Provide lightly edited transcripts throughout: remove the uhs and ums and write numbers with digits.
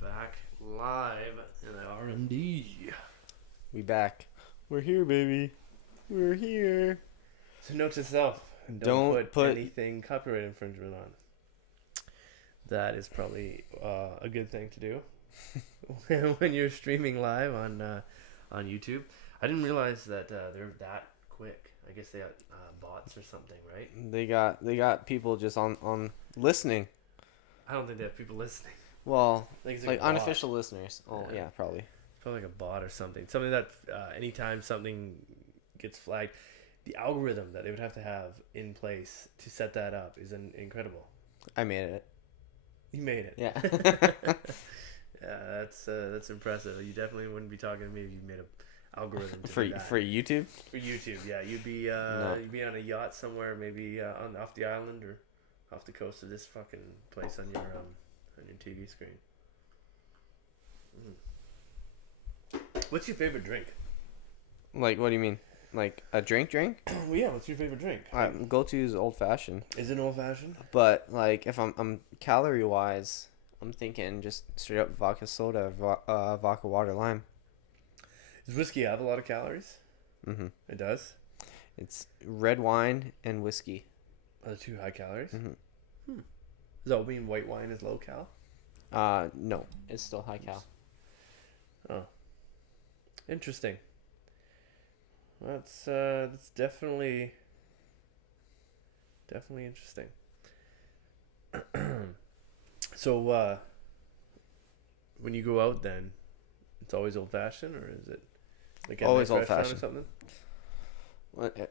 back live in the RnD. We back. We're here, baby. We're here. So note to self: don't put anything copyright infringement on. That is probably a good thing to do when you're streaming live on YouTube. I didn't realize that they're that quick. I guess they got bots or something, right? They got people just on listening. I don't think they have people listening. Well, Like unofficial listeners. Oh yeah, probably. It's probably like a bot or something. Something that anytime something gets flagged, the algorithm that they would have to have in place to set that up is incredible. I made it. You made it. Yeah. Yeah, that's impressive. You definitely wouldn't be talking to me if you made an algorithm to for do that. for YouTube. For YouTube, yeah, you'd be on a yacht somewhere, maybe off the island or off the coast of this fucking place on your TV screen. What's your favorite drink? Like, what do you mean? Like a drink? Well, yeah. What's your favorite drink? Go to is old fashioned. Is it old fashioned? But like, if I'm calorie wise, I'm thinking just straight up vodka soda, vodka water lime. Does whiskey have a lot of calories? Mm-hmm. It does. It's red wine and whiskey. Are they too high calories? Mm-hmm. Does that mean white wine is low cal? No, it's still high cal. Oh, interesting. That's definitely interesting. So when you go out, then it's always old fashioned, or is it like always nice old fashioned or something?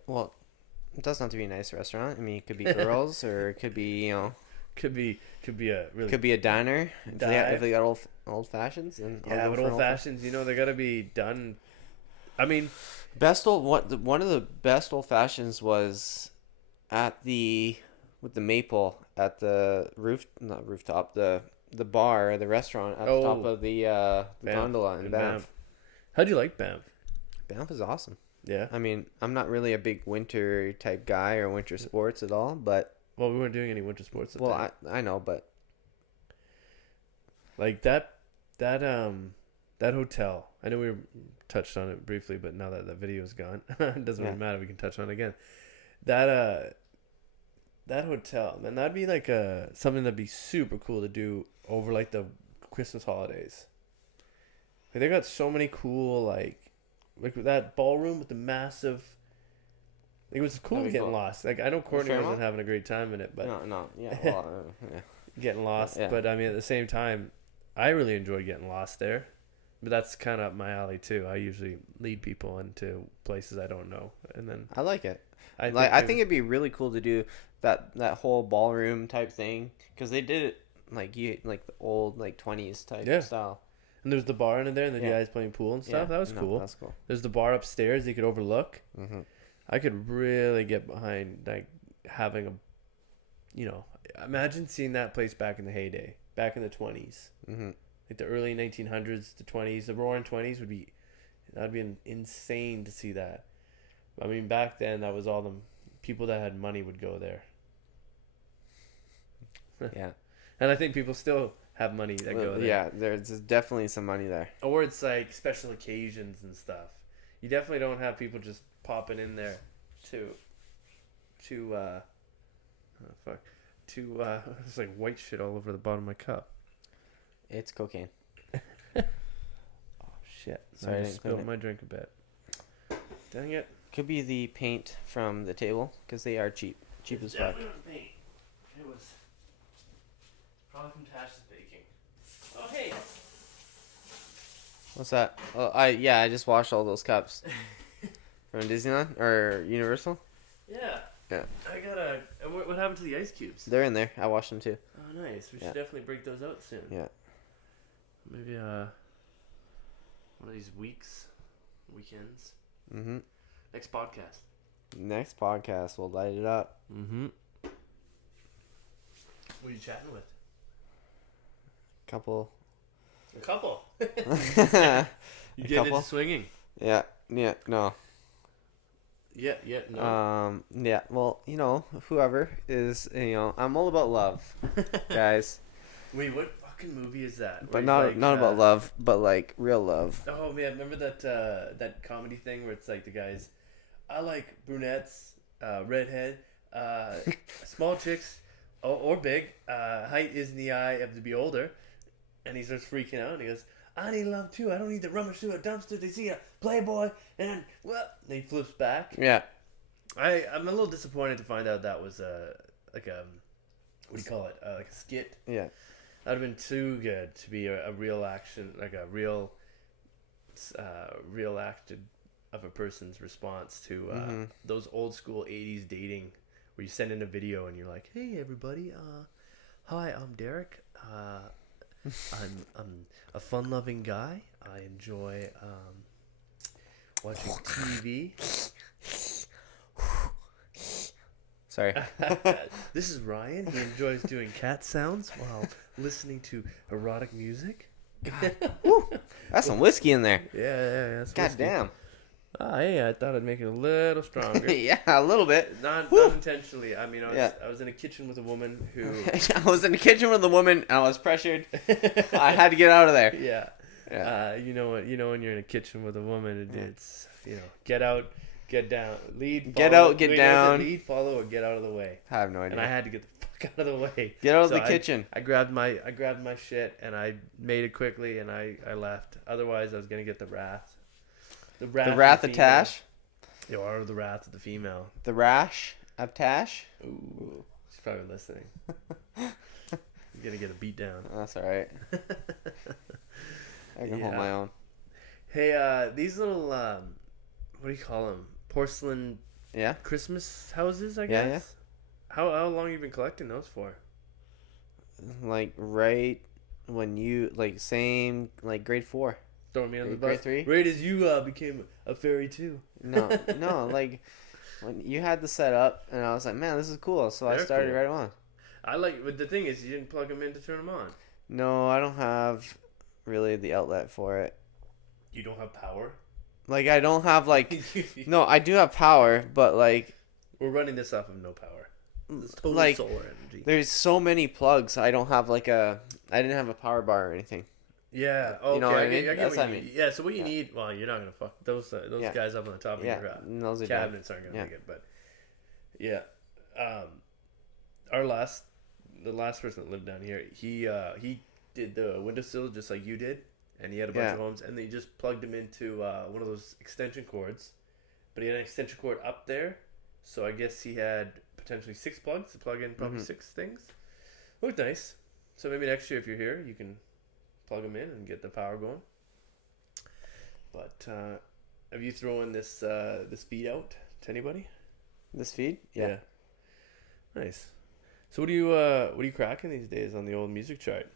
Well, it doesn't have to be a nice restaurant. I mean, it could be girls, or it could be could be a diner. If they got old fashions, and yeah, but old fashions, they got to be done. I mean, one of the best old fashions was with the maple at the rooftop, the bar, the restaurant at the top of the gondola in Banff. How'd you like Banff? Banff is awesome. Yeah. I mean, I'm not really a big winter type guy or winter sports at all, but well, we weren't doing any winter sports. I know, but like that hotel. I know we touched on it briefly, but now that the video is gone, it doesn't really matter. We can touch on it again. That hotel, man, that'd be like something that'd be super cool to do over like the Christmas holidays. Like, they got so many cool like that ballroom with the massive. It was cool getting lost. Like, I know Courtney wasn't having a great time in it, but yeah, getting lost. Yeah. But I mean, at the same time, I really enjoyed getting lost there. But that's kind of up my alley too. I usually lead people into places I don't know, and then I like it. I think it'd be really cool to do that whole ballroom type thing, because they did it like the old 20s type style. And there's the bar in there, and the guys playing pool and stuff. That was cool. That's cool. There's the bar upstairs you could overlook. Mm-hmm. I could really get behind like having imagine seeing that place back in the heyday, back in the 20s. Mm-hmm. Like the early 1900s, the 20s, the roaring 20s that'd be insane to see that. I mean, back then, that was all the people that had money would go there. Yeah. And I think people still have money that go there. Yeah, there's definitely some money there. Or it's like special occasions and stuff. You definitely don't have people just popping in there there's like white shit all over the bottom of my cup. It's cocaine. Oh shit! Sorry, I spilled my drink a bit. Dang it! Could be the paint from the table, because they are cheap as fuck. Paint. It was probably from Tash's baking. Oh hey! What's that? Oh, I just washed all those cups from Disneyland or Universal. Yeah. Yeah. I gotta. What happened to the ice cubes? They're in there. I washed them too. Oh, nice. We should definitely break those out soon. Yeah. Maybe one of these weekends. Mm-hmm. Next podcast, we'll light it up. Mm-hmm. Who are you chatting with? A couple. You get into swinging? Yeah. No. Yeah, no. Yeah, well, whoever is, I'm all about love, guys. Wait, what? Fuck, fucking movie is that? But not about love, but like real love. Oh man, remember that comedy thing where it's like the guys, I like brunettes, redhead, small chicks, or big. Height is in the eye of the beholder, and he starts freaking out. And he goes, I need love too. I don't need to rummage through a dumpster to see a Playboy. And well, and he flips back. Yeah. I'm a little disappointed to find out that was like a, what do you call it? Like a skit. Yeah. That would have been too good to be a real action, like a real acted of a person's response to those old school 80s dating where you send in a video and you're like, hey everybody, hi, I'm Derek. I'm a fun-loving guy. I enjoy watching TV. Sorry. This is Ryan. He enjoys doing cat sounds while listening to erotic music. God. That's some whiskey in there. Yeah. That's God whiskey. damn. Hey, I thought I'd make it a little stronger. Yeah, a little bit. Not intentionally. I mean, I was in a kitchen with a woman who... I was in the kitchen with a woman, and I was pressured. I had to get out of there. Yeah. You know what? You know when you're in a kitchen with a woman, it's, get out, get down. Lead, follow. Get out, get down. Lead, follow, or get out of the way. I have no idea. And I had to get the fuck out of the way. Get out of the kitchen. I grabbed my shit, and I made it quickly, and I left. Otherwise, I was going to get the wrath. The wrath of Tash? Or the wrath of the female. The rash of Tash? Ooh. She's probably listening. You're going to get a beat down. That's all right. I can hold my own. Hey, these little, what do you call them? Porcelain Christmas houses, I guess? Yeah. How long have you been collecting those for? Like, right when you, like, same, like, grade 4. Throwing me on the bus. Grade 3? Right as you became a fairy too. No, like when you had the setup, and I was like, man, this is cool. So I started right on. But the thing is, you didn't plug them in to turn them on. No, I don't have really the outlet for it. You don't have power? Like, I don't have, like, no, I do have power, but, like, we're running this off of no power. It's total like, solar energy. There's so many plugs. I don't have, like, I didn't have a power bar or anything. Yeah. Okay. You know what I mean? That's what I mean. Yeah. So what you need? Well, you're not gonna fuck those guys up on the top of your cabinets aren't gonna make it. But yeah, the last person that lived down here, he did the windowsill just like you did, and he had a bunch of homes, and they just plugged him into one of those extension cords. But he had an extension cord up there, so I guess he had potentially 6 plugs to plug in probably 6 things. Looked nice. So maybe next year if you're here, you can plug them in and get the power going. But have you thrown this feed out to anybody? This feed? Yeah. Nice. So what are you cracking these days on the old music chart?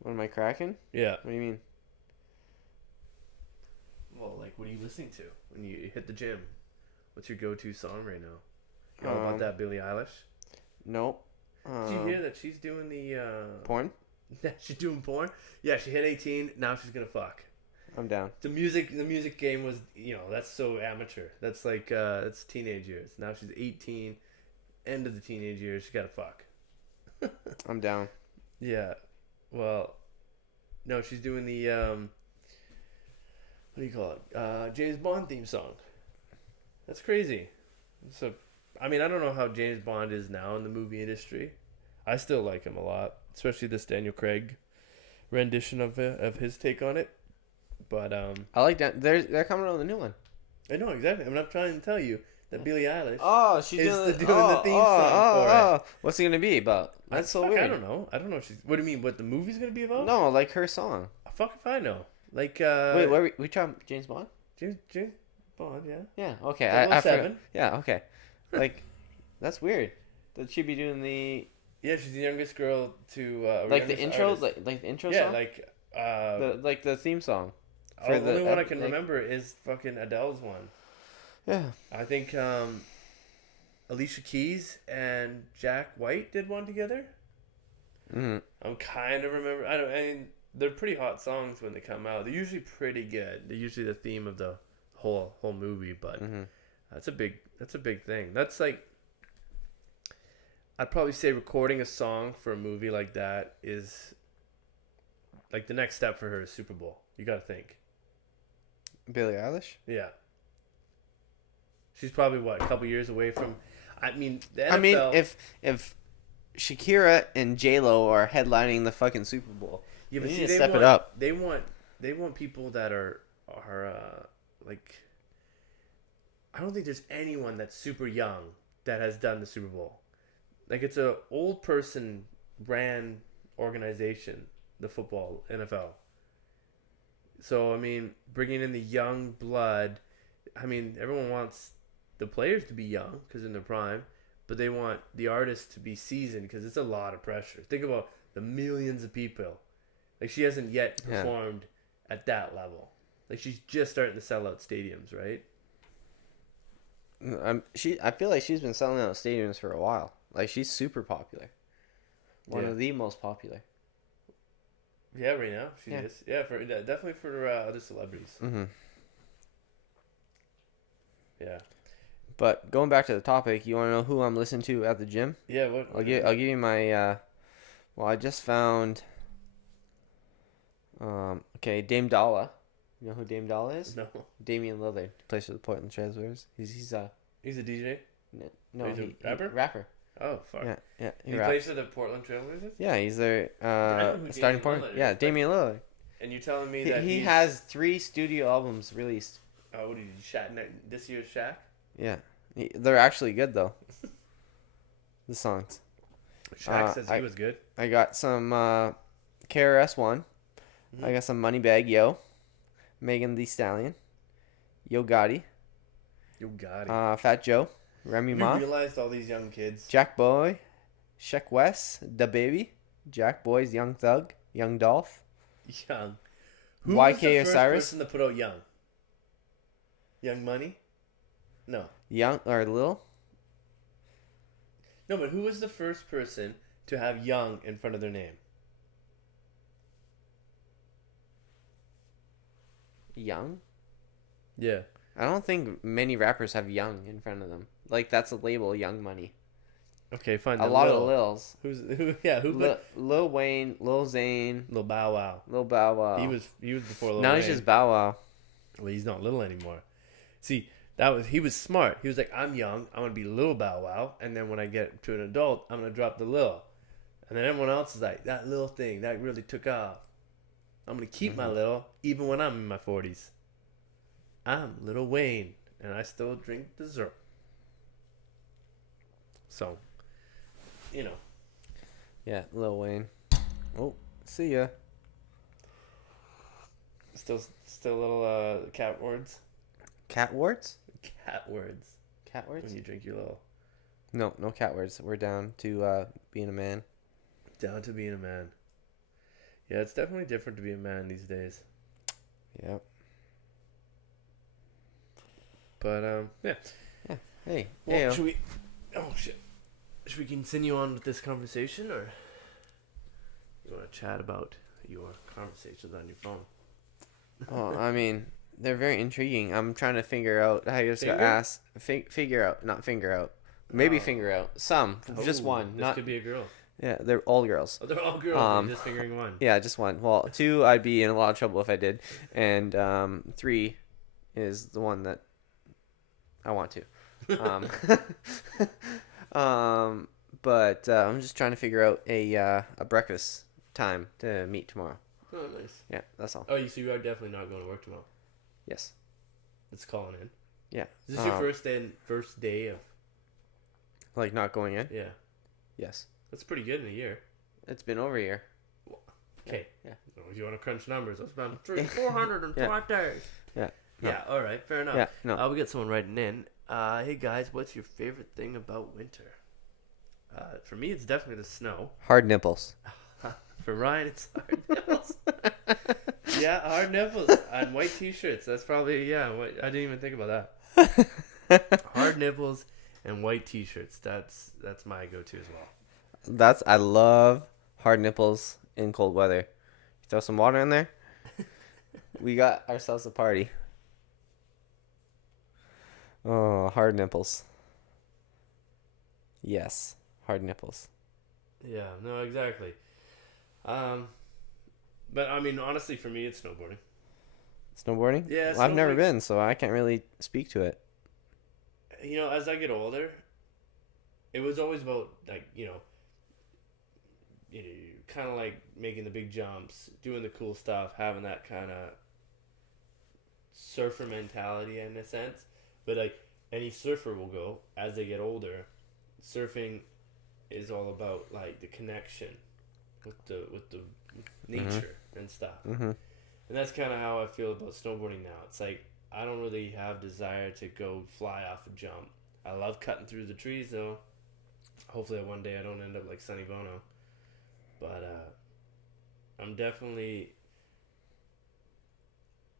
What am I cracking? Yeah. What do you mean? Well, like, what are you listening to when you hit the gym? What's your go-to song right now? You know about that Billie Eilish? Nope. Did you hear that she's doing the porn? She's doing porn. Yeah, she hit 18. Now she's gonna fuck. I'm down. The music game was, that's so amateur. That's like that's teenage years. Now she's 18. End of the teenage years. She gotta fuck. I'm down. Yeah. Well, no, she's doing the what do you call it? James Bond theme song. That's crazy. So, I mean, I don't know how James Bond is now in the movie industry. I still like him a lot, especially this Daniel Craig rendition of his take on it. But I like that. They're coming out with a new one. I know exactly. I'm not trying to tell you that Billie Eilish. Oh, she's doing the theme song for it. What's it gonna be about? That's so weird. I don't know. What do you mean? What the movie's gonna be about? No, like her song. Fuck if I know. Like wait, where we trying James Bond? James Bond, yeah. Yeah. Okay. I 7. Yeah. Okay. Like, that's weird. That she be doing the. Yeah, she's the youngest girl to like the intro, like the intro song. Yeah, like the theme song. The only one I can remember is fucking Adele's one. Yeah. I think Alicia Keys and Jack White did one together. Mm-hmm. I'm kind of remember. I mean, they're pretty hot songs when they come out. They're usually pretty good. They're usually the theme of the whole movie. But that's a big thing. That's like, I'd probably say recording a song for a movie like that is Like the next step for her is Super Bowl. You got to think. Billie Eilish? Yeah. She's probably what, a couple years away from. I mean, the NFL. I mean, if Shakira and J Lo are headlining the fucking Super Bowl, yeah, they but need see, to step it up. They want people that are like. I don't think there's anyone that's super young that has done the Super Bowl. Like it's a old person ran organization, the football NFL. So I mean, bringing in the young blood. I mean, everyone wants the players to be young because in their prime, but they want the artists to be seasoned because it's a lot of pressure. Think about the millions of people. Like she hasn't yet performed at that level. Like she's just starting to sell out stadiums, right? I feel like she's been selling out stadiums for a while. Like she's super popular. One of the most popular. Yeah, right now she is. Yeah, definitely for other celebrities. Mm-hmm. Yeah. But going back to the topic, you want to know who I'm listening to at the gym? Yeah, what? I'll give you my. Well, I just found. Okay, Dame Dalla. You know who Dame Dalla is? No. Damian Lillard plays for the Portland Trailblazers. He's a DJ. No, he's a rapper. Rapper. Oh fuck. Yeah. He plays for the Portland Trailblazers. Yeah, he's their starting point. Yeah, Damian Lillard. And you're telling me that he has 3 studio albums released. Oh, what did you Shaq this year's Shaq? Yeah, they're actually good though. The songs. Shaq says he was good. I got some KRS-One. Mm-hmm. I got some Moneybagg Yo, Megan Thee Stallion, Yo Gotti, Fat Joe, Remy Ma. You realized all these young kids. Jack Boy, Sheck West, Da Baby, Jack Boys, Young Thug, Young Dolph. Young. Who YK was the first Osiris? person to put out Young? Young Money? No. Young or Lil? No, but who was the first person to have Young in front of their name? Young? Yeah. I don't think many rappers have Young in front of them. Like that's a label, Young Money. Okay, fine. A lot of Lils. Lil Wayne, Lil Zane, Lil Bow Wow. Lil Bow Wow. He was before Lil Now Wayne. he's just Bow Wow. Well, he's not little anymore. See, he was smart. He was like, I'm young, I'm gonna be Lil Bow Wow, and then when I get to an adult, I'm gonna drop the Lil. And then everyone else is like, that little thing, that really took off. I'm gonna keep my Lil even when I'm in my 40s. I'm Lil Wayne, and I still drink dessert. So, you know. Yeah, Lil Wayne. Oh, see ya. Still little cat words. Cat words? Cat words. Cat words? When you drink your little. No cat words. We're down to being a man. Down to being a man. Yeah, it's definitely different to be a man these days. Yep. But yeah. Hey. Well, should we? Oh shit. Should we continue on with this conversation, or you want to chat about your conversations on your phone? Oh, I mean, they're very intriguing. I'm trying to figure out. I just got asked. Figure out, not finger out. Maybe finger out. Some, just one. This could be a girl. Yeah, they're all girls. Oh, they're all girls. You're just fingering one. Yeah, just one. Well, 2, I'd be in a lot of trouble if I did, and 3 is the one that I want to. But I'm just trying to figure out a breakfast time to meet tomorrow. Oh, nice. Yeah, that's all. Oh, so you are definitely not going to work tomorrow. Yes. It's calling in. Yeah. Is this your first day of? Like not going in? Yeah. Yes. That's pretty good in a year. It's been over a year. Okay. Yeah. So if you want to crunch numbers, that's about 405 days. Yeah. No. Yeah. All right. Fair enough. Yeah. No. We get someone writing in. Hey guys, what's your favorite thing about winter? For me, it's definitely the snow. Hard nipples. For Ryan, it's hard nipples. Yeah, hard nipples and white t-shirts. That's probably I didn't even think about that. Hard nipples and white t-shirts. That's my go-to as well. I love hard nipples in cold weather. You throw some water in there. We got ourselves a party. Oh, hard nipples. Yes, hard nipples. Yeah, no, exactly. But I mean, honestly, for me, it's snowboarding. Snowboarding? Yeah, Well, I've never snowboarding. been, so I can't really speak to it. You know, as I get older, it was always about like kind of like making the big jumps, doing the cool stuff, having that kind of surfer mentality in a sense. But like any surfer will go as they get older, surfing is all about like the connection with nature and stuff. Mm-hmm. And that's kind of how I feel about snowboarding now. It's like I don't really have desire to go fly off a jump. I love cutting through the trees though. Hopefully one day I don't end up like Sonny Bono. But I'm definitely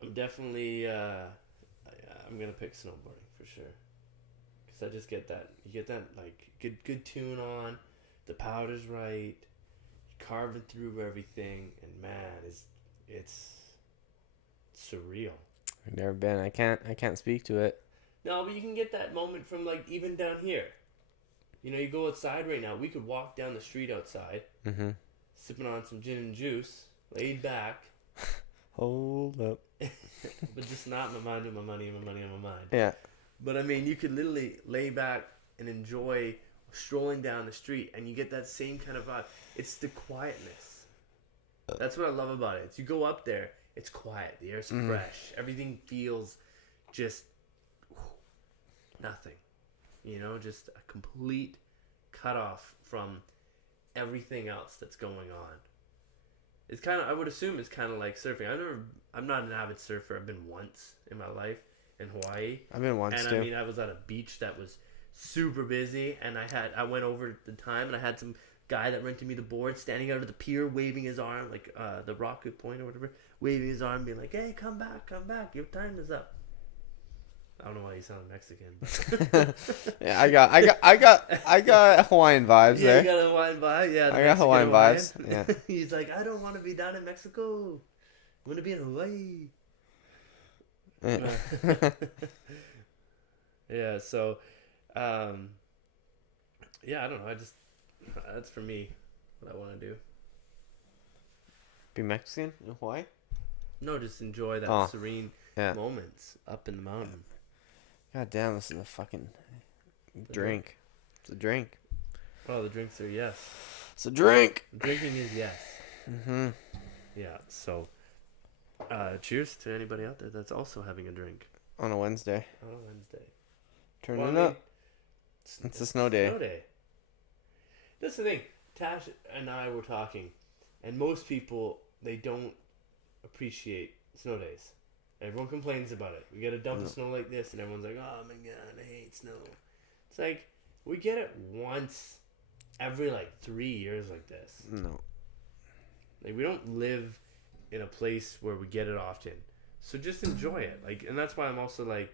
I'm gonna pick snowboarding for sure. Cause I just get that you get that like good tune on, the powder's right, carving through everything, and man, it's surreal. I've never been. I can't speak to it. No, but you can get that moment from like even down here. You know, you go outside right now. We could walk down the street outside, Mm-hmm. sipping on some gin and juice, laid back. Hold up. But just not my mind on my money and my money on my mind. Yeah. But I mean, you could literally lay back and enjoy strolling down the street, and you get that same kind of vibe. It's the quietness. That's what I love about it. It's you go up there, it's quiet. The air's fresh. Everything feels just nothing. You know, just a complete cutoff from everything else that's going on. It's kind of, I would assume it's kind of like surfing. I'm not an avid surfer. I've been once in my life in Hawaii. I've been once And too. I mean, I was at a beach that was super busy, and I went over at the time, and I had some guy that rented me the board standing out of the pier, waving his arm, like the Rocket Point or whatever, waving his arm, being like, "Hey, come back, your time is up." I don't know why you sound Mexican. But Yeah, I got Hawaiian vibes yeah, there. you got a Hawaiian vibe. Yeah, the I got Mexican Hawaiian vibes, yeah. He's like, I don't want to be down in Mexico. I want to be in Hawaii. Yeah. Yeah. So, yeah, I don't know. That's for me what I want to do. Be Mexican in Hawaii? No, just enjoy that serene Yeah. moments up in the mountain. God damn, this is a fucking drink. It's a drink. Oh, the drinks are yes. It's a drink. Drinking is yes. Mm-hmm. Yeah. So, cheers to anybody out there that's also having a drink On a Wednesday. on a Wednesday. Turn Well, it I mean, up. It's a snow day. Snow day. That's the thing. Tash and I were talking, and most people, they don't appreciate snow days. Everyone complains about it. We get a dump of snow like this, and everyone's like, "Oh my god, I hate snow." It's like we get it once every like 3 years like this. No. Like we don't live in a place where we get it often, so just enjoy it. Like, and that's why I'm also like,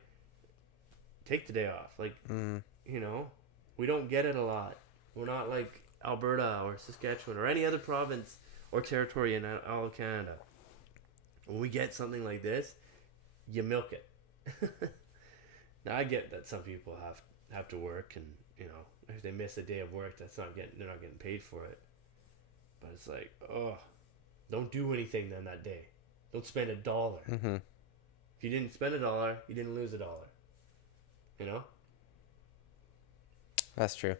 take the day off. Like, you know, we don't get it a lot. We're not like Alberta or Saskatchewan or any other province or territory in all of Canada. When we get something like this, you milk it. Now I get that some people have to work, and you know, if they miss a day of work, they're not getting paid for it. But it's like, oh, don't do anything then that day. Don't spend $1. Mm-hmm. If you didn't spend $1, you didn't lose $1. You know? That's true.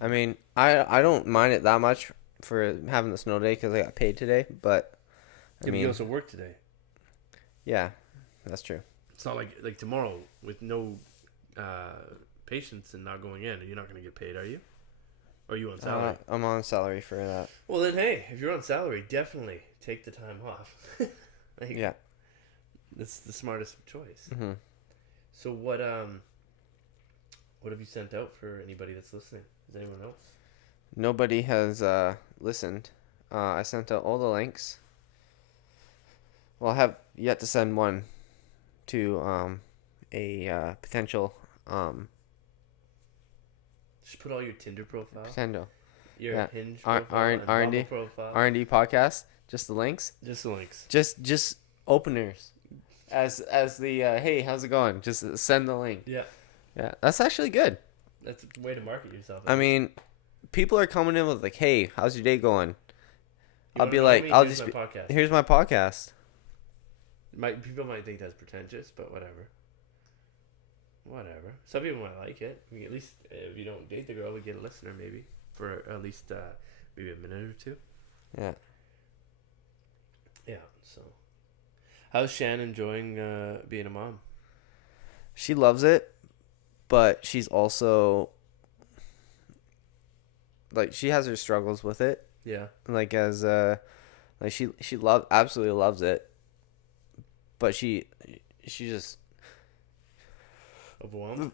I mean, I don't mind it that much for having the snow day because I got paid today, but I mean, you also work today. Yeah, that's true. It's not like tomorrow with no patients and not going in. You're not going to get paid, are you? Or are you on salary? I'm on salary for that. Well, then, hey, if you're on salary, definitely take the time off. Yeah. That's the smartest choice. Mm-hmm. So what have you sent out for anybody that's listening? Is anyone else? Nobody has listened. I sent out all the links. Well, I have yet to send one to a potential Just put all your Tinder profile, potential your Hinge profile, and RnD Bumble profile. RnD podcast. Just the links. Just the links. Just openers. As the hey, how's it going? Just send the link. Yeah. Yeah, that's actually good. That's a way to market yourself. I mean, people are coming in with like, hey, how's your day going? I'll wanna be know like, me? I'll Here's just my be, podcast. here's my podcast. People might think that's pretentious, but whatever. Whatever. Some people might like it. I mean, at least if you don't date the girl, we get a listener maybe for at least maybe a minute or two. Yeah. Yeah. So, how's Shan enjoying being a mom? She loves it, but she's also like she has her struggles with it. Yeah. Like as like she absolutely loves it, but she just Overwhelmed?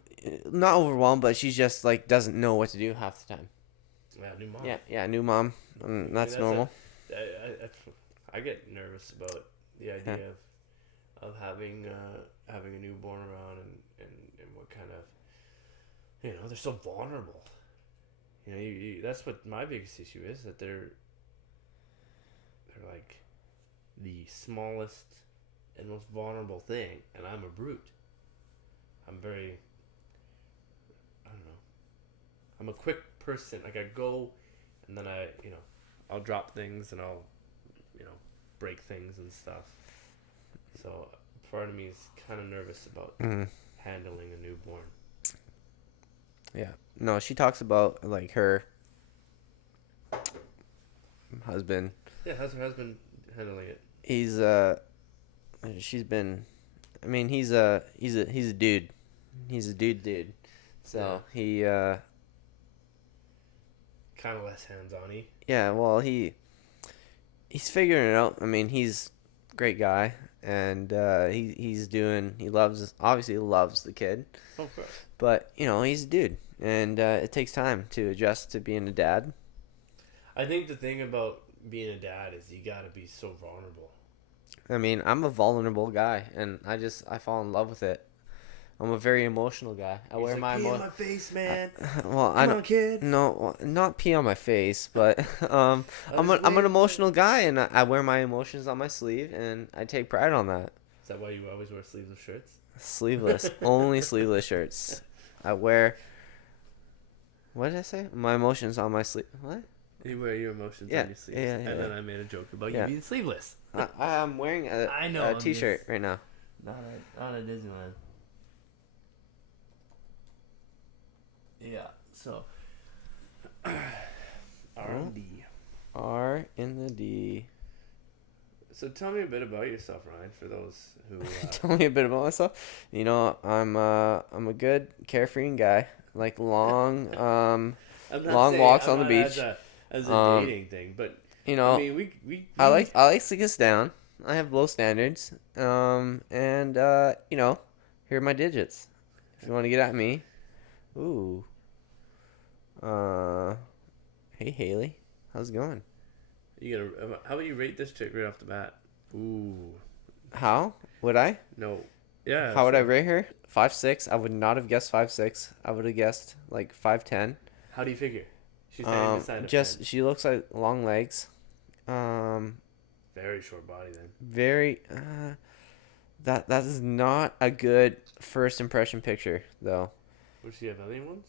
not overwhelmed, but she just like doesn't know what to do half the time. Yeah, new mom. Yeah, new mom. That's normal. I get nervous about the idea of having a newborn around and what kind of they're so vulnerable. That's what my biggest issue is, that they're like the smallest and most vulnerable thing, and I'm a brute. I don't know. I'm a quick person. Like I go, and then I'll drop things and I'll, break things and stuff. So part of me is kind of nervous about handling a newborn. Yeah. No, she talks about like her husband. Yeah, how's her husband handling it? She's been, I mean, he's a dude. He's a dude. So he kind of less hands-on-y. Yeah, well, he's figuring it out. I mean, he's a great guy, and obviously loves the kid. Oh, of course. But he's a dude, and it takes time to adjust to being a dad. I think the thing about being a dad is you gotta be so vulnerable. I mean, I'm a vulnerable guy, and I fall in love with it. I'm a very emotional guy. I wear my pee on my face, man. Well, Come on, kid. No, not pee on my face, but I'm an emotional guy, and I wear my emotions on my sleeve, and I take pride on that. Is that why you always wear sleeveless shirts? Sleeveless, only sleeveless shirts. I wear. What did I say? My emotions on my sleeve. What? You wear your emotions on your sleeves. Yeah. And then I made a joke about you being sleeveless. I'm wearing a t-shirt right now. Not at Disneyland. Yeah, so RnD. R in the D. So tell me a bit about yourself, Ryan, for those who Tell me a bit about myself. I'm a good carefree guy. Like long walks on the beach. As a dating thing, but I mean, we I like to get down. I have low standards. And here are my digits. If you want to get at me. Ooh. Hey Haley, how's it going? How about you rate this chick right off the bat? Ooh. How would I? No. Yeah. How would I rate her? 5'6". I would not have guessed 5'6". I would have guessed like 5'10". How do you figure? She's standing beside a just friend. she looks like long legs. Very short body then. Very. That is not a good first impression picture though. Would she have other ones?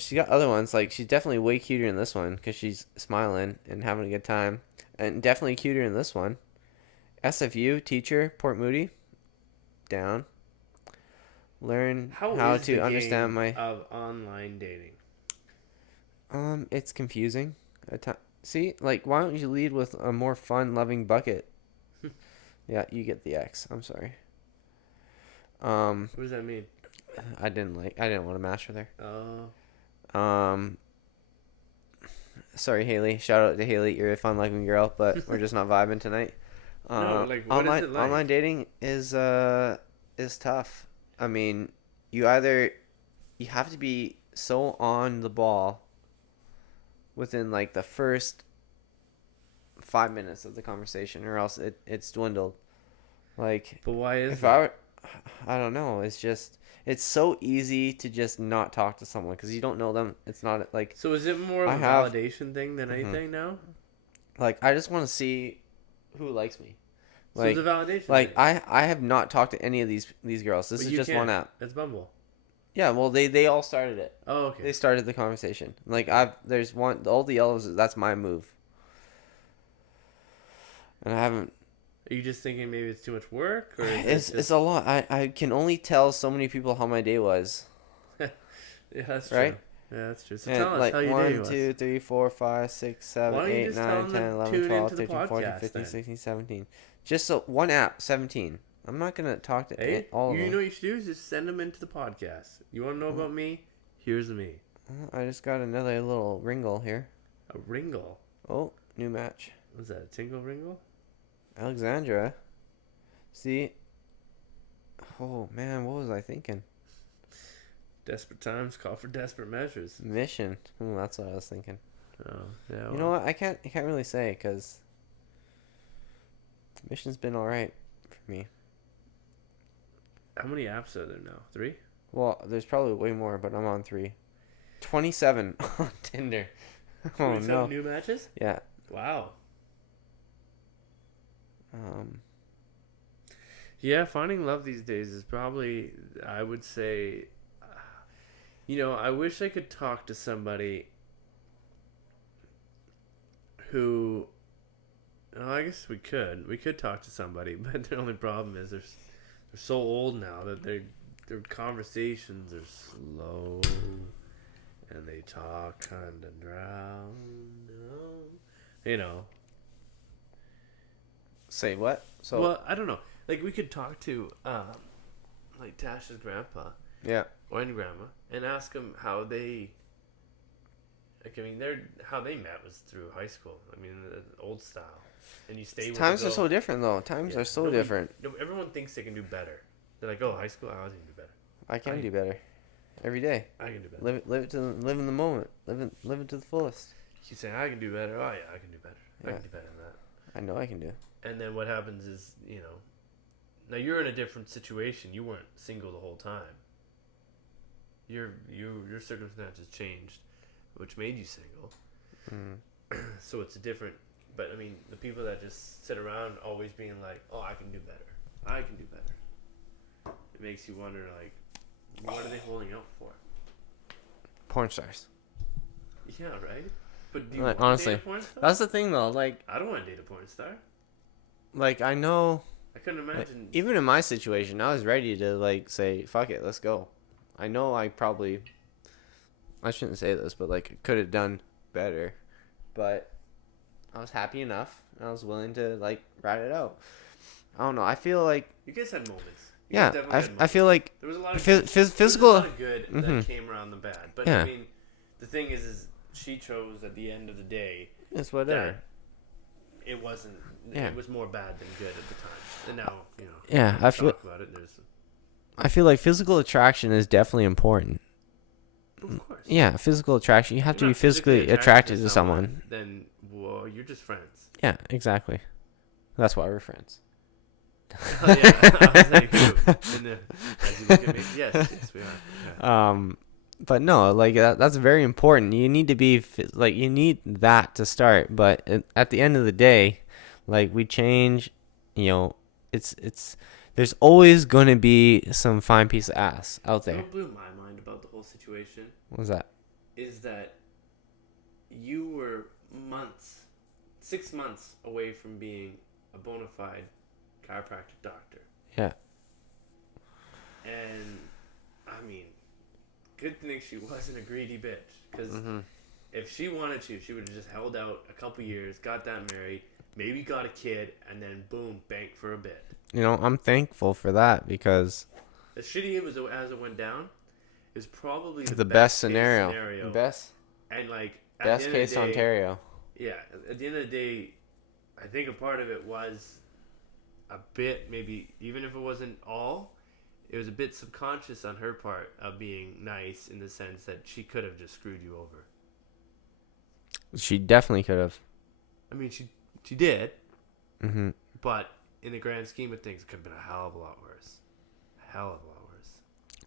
She got other ones. Like she's definitely way cuter in this one because she's smiling and having a good time, and definitely cuter in this one. SFU teacher Port Moody. Down. Learn how to understand of online dating. It's confusing. See, like, why don't you lead with a more fun-loving bucket? Yeah, you get the X. I'm sorry. What does that mean? I didn't want to match with her. Oh. Sorry, Haley. Shout out to Haley. You're a fun-loving girl, but we're just not vibing tonight. No, like, what is it like? Online dating is tough. I mean, you have to be so on the ball within like the first 5 minutes of the conversation, or else it's dwindled. Like, but why is that? I don't know. It's so easy to just not talk to someone because you don't know them. It's not like. So is it more of a validation thing than anything now? Like, I just want to see who likes me. Like, so it's a validation. Like, thing. I have not talked to any of these girls. This is just one app. It's Bumble. Yeah, well, they all started it. Oh, okay. They started the conversation. Like, there's one, all the yellows. That's my move. and I haven't. Are you just thinking maybe it's too much work, or It's a lot. I can only tell so many people how my day was. Yeah, that's right? true. Yeah, that's true. So And tell us like how your day 1, was. 2, 3, 4, 5, 6, 7, Why don't you 8, just tell 9, them 10, to 11, tune 12, into the 13, 14, podcast 15, then? 16, 17. Just so one app, 17. I'm not gonna talk to Hey, all of you them. know what you should do is just send them into the podcast. You want to know about me? Here's me. I just got another little ringle here. A ringle. Oh, new match. What's that? A tingle ringle? Alexandra. See? Oh man, what was I thinking? Desperate times call for desperate measures. Mission. Ooh, that's what I was thinking. Oh, yeah. You know what? I can't really say because Mission's been all right for me. How many apps are there now? 3? Well, there's probably way more, but I'm on 3. 27 on Tinder. Oh 27 no. new matches? Yeah. Wow. Um. Yeah, finding love these days is probably, I would say, I wish I could talk to somebody who, I guess we could. We could talk to somebody, but the only problem is they're so old now that their conversations are slow and they talk kind of drowned. Say what? So. Well, I don't know. Like, we could talk to, like, Tasha's grandpa. Yeah. Or grandma, and ask them how they. Like, I mean, how they met was through high school. I mean, the old style, and you stay with. Times are so different, though. Times are so different. No, everyone thinks they can do better. They're like, "Oh, high school, I can do better." I can do better. Every day. I can do better. Live in the moment. Live it to the fullest. You say, "I can do better." Oh yeah, I can do better. Yeah. I can do better than that. I know I can do. And then what happens is, now you're in a different situation. You weren't single the whole time. Your circumstances changed, which made you single. So it's a different. But I mean, the people that just sit around always being like, "Oh, I can do better. I can do better." It makes you wonder, like, what are they holding out for? Porn stars. Yeah, right. But do you like, want honestly, to date a porn star? That's the thing, though. Like, I don't want to date a porn star. Like, I know. I couldn't imagine. Like, even in my situation, I was ready to like say, "Fuck it, let's go." I know I shouldn't say this, but like could have done better, but I was happy enough and I was willing to like ride it out. I don't know. I feel like you guys had moments. I feel like there was a lot of physical. There was a lot of good that came around the bad, but I mean, the thing is she chose at the end of the day. It's whatever. It wasn't. Yeah. It was more bad than good at the time, and now Yeah, I feel. About it, I feel like physical attraction is definitely important. Of course. Yeah, physical attraction. You have to be physically attracted to someone. Then, well, you're just friends. Yeah, exactly. That's why we're friends. Oh, yeah, I was like, as you look at me, yes, we are. Yeah. But no, like that's very important. You need to be like you need that to start. But at the end of the day, like we change. It's there's always going to be some fine piece of ass out there. What blew my mind about the whole situation? What was that? Is that you were 6 months away from being a bona fide chiropractic doctor. Yeah. And I mean, good thing she wasn't a greedy bitch, because if she wanted to, she would have just held out a couple years, got that married, maybe got a kid, and then boom, bank for a bit. I'm thankful for that because as shitty as it went down, is probably the best scenario. Best and like best case day, Ontario. Yeah, at the end of the day, I think a part of it was a bit, maybe even if it wasn't all, it was a bit subconscious on her part of being nice in the sense that she could have just screwed you over. She definitely could have. I mean, she did. Mm-hmm. But in the grand scheme of things, it could have been a hell of a lot worse.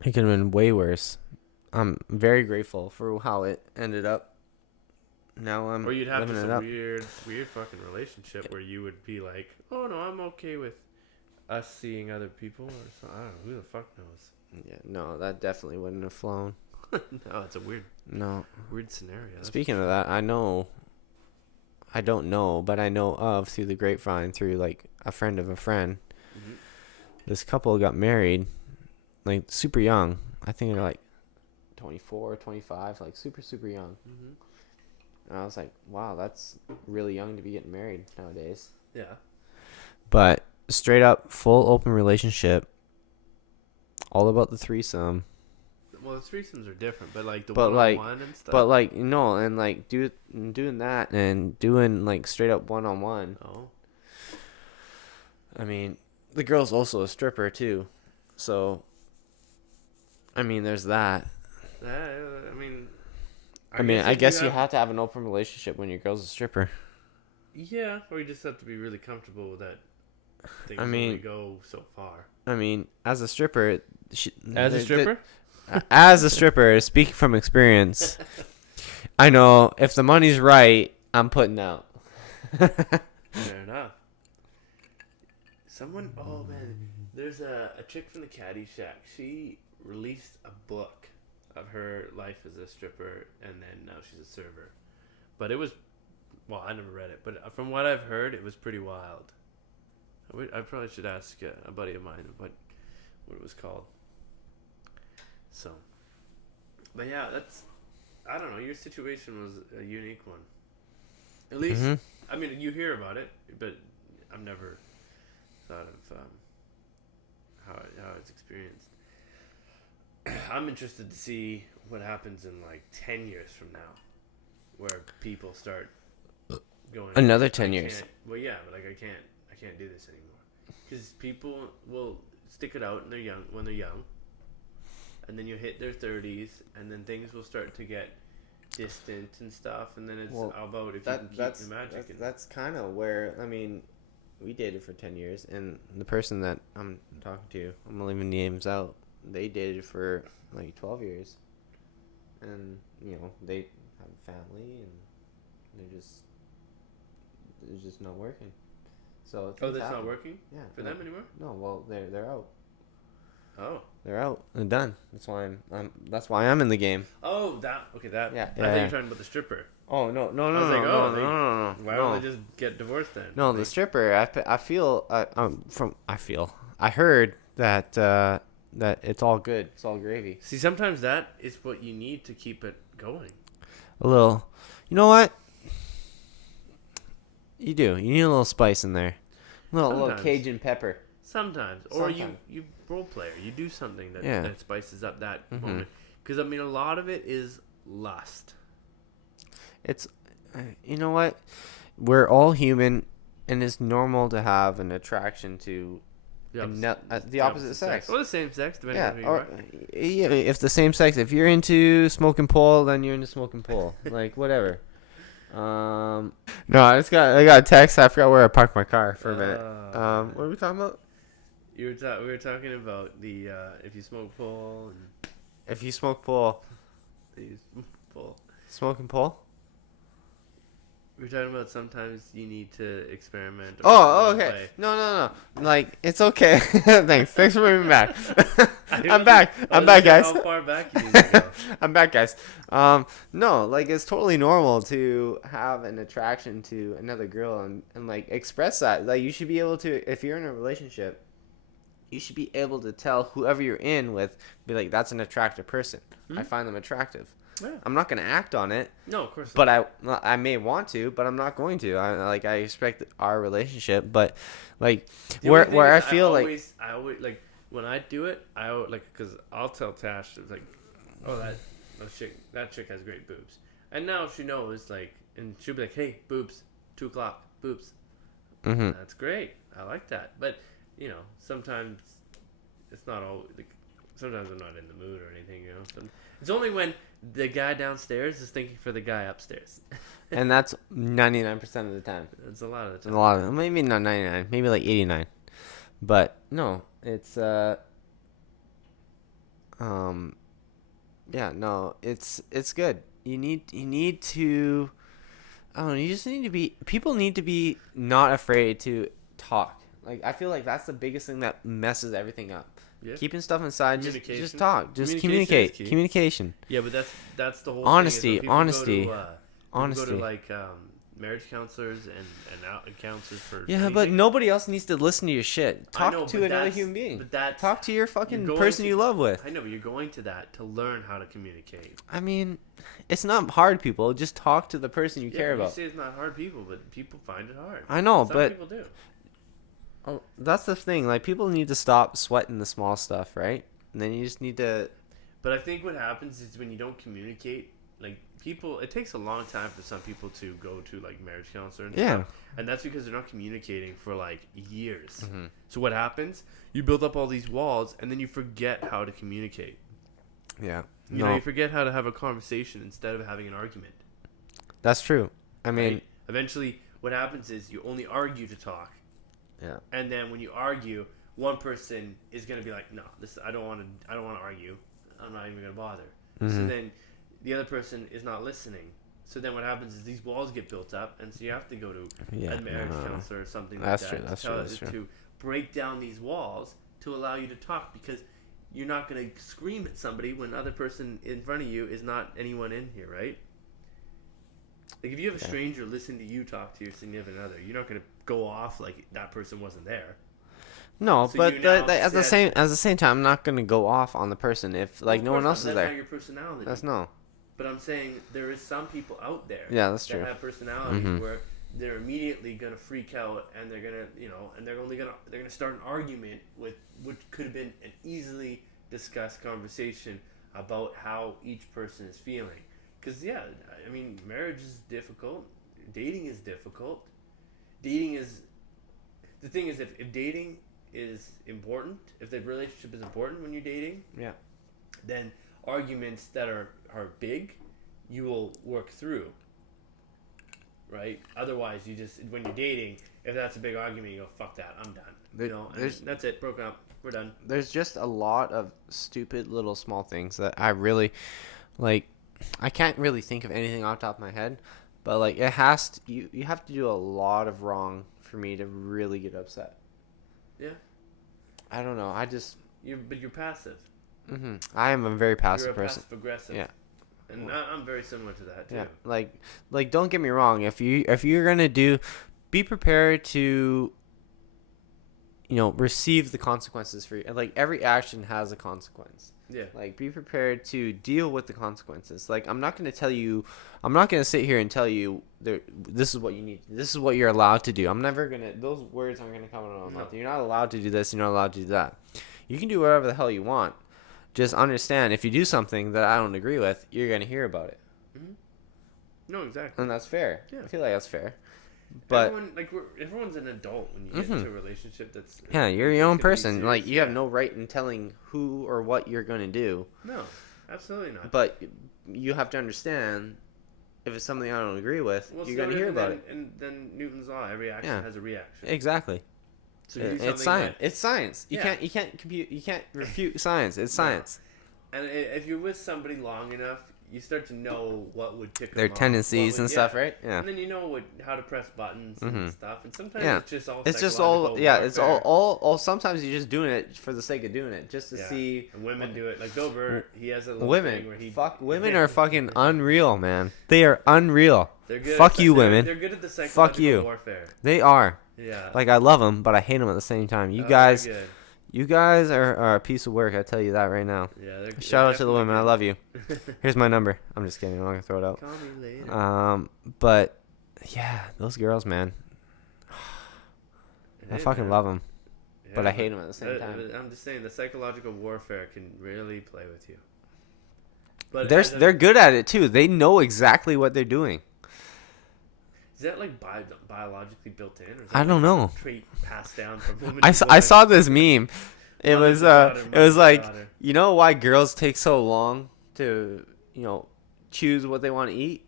It could have been way worse. I'm very grateful for how it ended up. Now I'm. Or you'd have just a weird fucking relationship where you would be like, "Oh no, I'm okay with us seeing other people," or something. I don't know. Who the fuck knows? Yeah, no, that definitely wouldn't have flown. No, it's a weird scenario. Speaking of that, I know I don't know, but I know of through the grapevine, through like a friend of a friend. Mm-hmm. This couple got married, like super young. I think they're like 24, 25, like super, super young. Mm-hmm. And I was like, wow, that's really young to be getting married nowadays. Yeah. But straight up, full open relationship, all about the threesome. Well, the threesomes are different, but like the But like, one-on-one and stuff. but like, no, and like doing that and doing like straight up one-on-one. Oh. I mean, the girl's also a stripper too, so. I mean, there's that. I mean. I guess you have to have an open relationship when your girl's a stripper. Yeah, or you just have to be really comfortable with that. Things I mean, only go so far. I mean, as a stripper, as a stripper, speaking from experience, I know if the money's right, I'm putting out. Fair enough. Oh man, there's a chick from the Caddy Shack. She released a book of her life as a stripper, and then now she's a server. But it was, well, I never read it, but from what I've heard, it was pretty wild. I probably should ask a buddy of mine what it was called. So, but yeah, I don't know. Your situation was a unique one. At least, I mean, you hear about it, but I've never thought of how it's experienced. I'm interested to see what happens in like 10 years from now, where people start going another 10 years. Well, yeah, but like I can't do this anymore, because people will stick it out when they're young, and then you hit their 30s, and then things will start to get distant and stuff, and then it's about if you can keep the magic. That's kind of where, I mean, we dated for 10 years, and the person that I'm talking to, I'm gonna leave names out, they dated for like 12 years, and they have a family, and they're just not working. So that's not working. Yeah, for them anymore. No, well they're out. Oh, they're out and done. That's why I'm in the game. Oh, that. Yeah. I thought you were talking about the stripper. Oh no. Why don't they just get divorced then? No, the stripper. I heard that it's all good. It's all gravy. See, sometimes that is what you need to keep it going. A little. You know what? You do. You need a little spice in there. A little Cajun pepper. Sometimes. Or you role play. You do something that spices up that moment. Because, I mean, a lot of it is lust. It's, you know what? We're all human, and it's normal to have an attraction to the opposite sex. Or the same sex, depending on who you are. Yeah, if the same sex. If you're into smoking pole, then you're into smoking pole. Like, whatever. No, I got a text. I forgot where I parked my car for a minute. What were we talking about? We were talking about the if you smoke pole and if you smoke pole, smoking pole. We were talking about sometimes you need to experiment. Oh, okay. Play. No. Like, it's okay. Thanks for bringing me back. I'm back. I'm back, guys. How far back you need to go. I'm back, guys. No, like, it's totally normal to have an attraction to another girl and like, express that. Like, you should be able to, if you're in a relationship, you should be able to tell whoever you're in with, be like, that's an attractive person. I find them attractive. Yeah. I'm not going to act on it. No, of course not. But I may want to, but I'm not going to. I respect our relationship, but like where I feel I always like when I do it, because I'll tell Tash, it's like, oh, that chick has great boobs, and now she knows, like, and she'll be like, hey, boobs, 2:00, boobs. Mm-hmm. That's great. I like that, but sometimes it's not all. Like, sometimes I'm not in the mood or anything. It's only when the guy downstairs is thinking for the guy upstairs. And that's 99% of the time. It's a lot of the time. Maybe not 99, maybe like 89. But no, it's it's good. You need to, I don't know, you just need to be, people need to be not afraid to talk. Like, I feel like that's the biggest thing that messes everything up. Yeah. Keeping stuff inside, just talk, just communicate. Communication. Yeah, but that's the whole honesty. thing. Honesty. Go to like marriage counselors and counselors for Yeah, anything. but nobody else needs to listen to your shit. I Talk know, to but another that's- human being. But that's Talk to your you're fucking going person to- you love with. I know, but you're going to that to learn how to communicate. I mean, it's not hard, people. Just talk to the person you care You about. say it's not hard, people, but people find it hard. I know, Some but people do. oh, that's the thing. Like, people need to stop sweating the small stuff, right? And then you just need to. But I think what happens is when you don't communicate, like people, it takes a long time for some people to go to like marriage counselor and Yeah. stuff, and that's because they're not communicating for like years. Mm-hmm. So what happens? You build up all these walls, and then you forget how to communicate. Yeah. You know, you forget how to have a conversation instead of having an argument. That's true. I mean, right? Eventually, what happens is you only argue to talk. yeah. And then when you argue, one person is gonna be like, "No, this I don't want to argue. I'm not even gonna bother." Mm-hmm. So then the other person is not listening. So then what happens is these walls get built up, and so you have to go to a marriage counselor or something like that That's true. to break down these walls to allow you to talk, because you're not gonna scream at somebody when the other person in front of you is not anyone in here, right? Like if you have a stranger listen to you talk to your significant other, you're not gonna go off like that person wasn't there. No, So but you now at the same time, I'm not gonna go off on the person if like no one else is that's there. not your personality. That's no. But I'm saying there is some people out there. Yeah, that's that true. have personalities Mhm. where they're immediately gonna freak out, and they're gonna, and they're gonna start an argument with what could have been an easily discussed conversation about how each person is feeling. Because I mean, marriage is difficult. Dating is difficult. The thing is, if dating is important, if the relationship is important when you're dating, Yeah. then arguments that are big, you will work through. Right? Otherwise, you just, when you're dating, if that's a big argument, you go, fuck that, I'm done. And that's it, broke up, we're done. There's just a lot of stupid little small things that I really like. I can't really think of anything off the top of my head, but like it has to, you have to do a lot of wrong for me to really get upset. Yeah. I don't know. I just But you're passive. I am a very passive You're a person. passive aggressive. Yeah. And I'm very similar to that too. Yeah. Like don't get me wrong. If you're gonna be prepared to receive the consequences for you. Like every action has a consequence. Yeah. Like be prepared to deal with the consequences. Like I'm not going to sit here and tell you this is what you need. This is what you're allowed to do. I'm never going to, those words aren't going to come out of my mouth. You're not allowed to do this. You're not allowed to do that. You can do whatever the hell you want. Just understand if you do something that I don't agree with, you're going to hear about it. Mm-hmm. No, exactly. And that's fair. Yeah. I feel like that's fair. But everyone's an adult when you get into a relationship that's you're your own person. serious. Like you have no right in telling who or what you're going to do. No, absolutely not. But you have to understand if it's something I don't agree with, you're going to hear about it. And then Newton's law: every action has a reaction. Exactly. So it's science. It's science. You can't refute science. It's science. And if you're with somebody long enough, you start to know what would tick their them tendencies off, and stuff, right? Yeah. And then you know how to press buttons and stuff. And sometimes it's just all it's all sometimes you're just doing it for the sake of doing it, just to see. And women do it. Like Bill Burr, he has a little thing where women are fucking unreal, man. They are unreal. They're good. Fuck you, women. They're good at the psychological warfare. They are. Yeah. Like I love them, but I hate them at the same time. You guys are a piece of work. I tell you that right now. Yeah. Shout out to the women. Good. I love you. Here's my number. I'm just kidding. I'm not gonna throw it out. Call me later. But yeah, those girls, man. I fucking love them, but I hate them at the same time. I'm just saying the psychological warfare can really play with you. But they're good at it too. They know exactly what they're doing. Is that like biologically built in? Or is that I don't know. Trait passed down from woman I to saw this meme. It was like, daughter. you know why girls take so long to choose what they want to eat?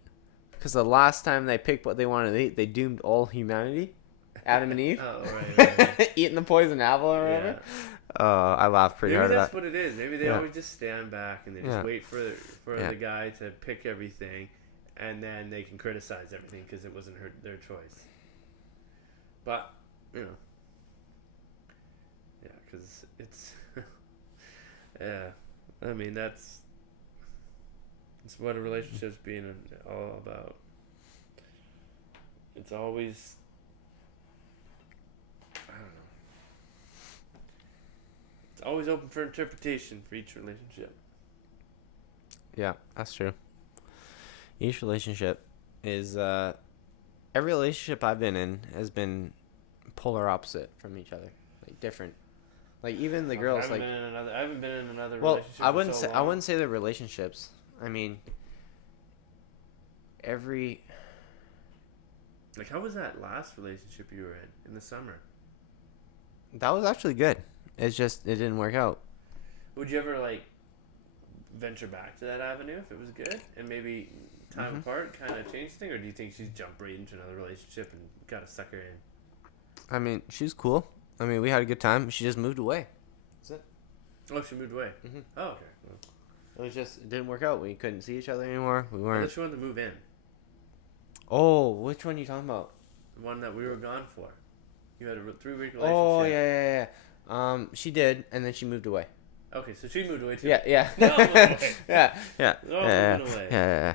Because the last time they picked what they wanted to eat, they doomed all humanity. Adam and Eve. Oh, right. Eating the poison apple or whatever. I laughed pretty hard at that. Maybe that's what it is. Maybe they always just stand back and they just wait for the guy to pick everything, and then they can criticize everything because it wasn't their choice. But, because it's... yeah. I mean, that's what a relationship's being all about. it's always, I don't know. It's always open for interpretation for each relationship. Yeah, that's true. Each relationship is every relationship I've been in has been polar opposite from each other, like different. Like even the girls, like I haven't been in another well, relationship. I wouldn't say I wouldn't say the relationships. I mean, every. Like, how was that last relationship you were in the summer? That was actually good. It's just it didn't work out. Would you ever like venture back to that avenue if it was good, and maybe time apart kind of change thing, or do you think she's jumped right into another relationship and got to suck her in? I mean, she's cool. I mean, we had a good time. She just moved away. That's it. Oh, she moved away. Mm-hmm. Oh, okay. Well, it was just it didn't work out. We couldn't see each other anymore. We I weren't. thought she wanted to move in. Oh, which one are you talking about? The one that we were gone for. You had a 3-week relationship. Oh yeah. She did, and then she moved away. Okay, so she moved away too. Yeah. No, away. yeah. Moving away. Yeah.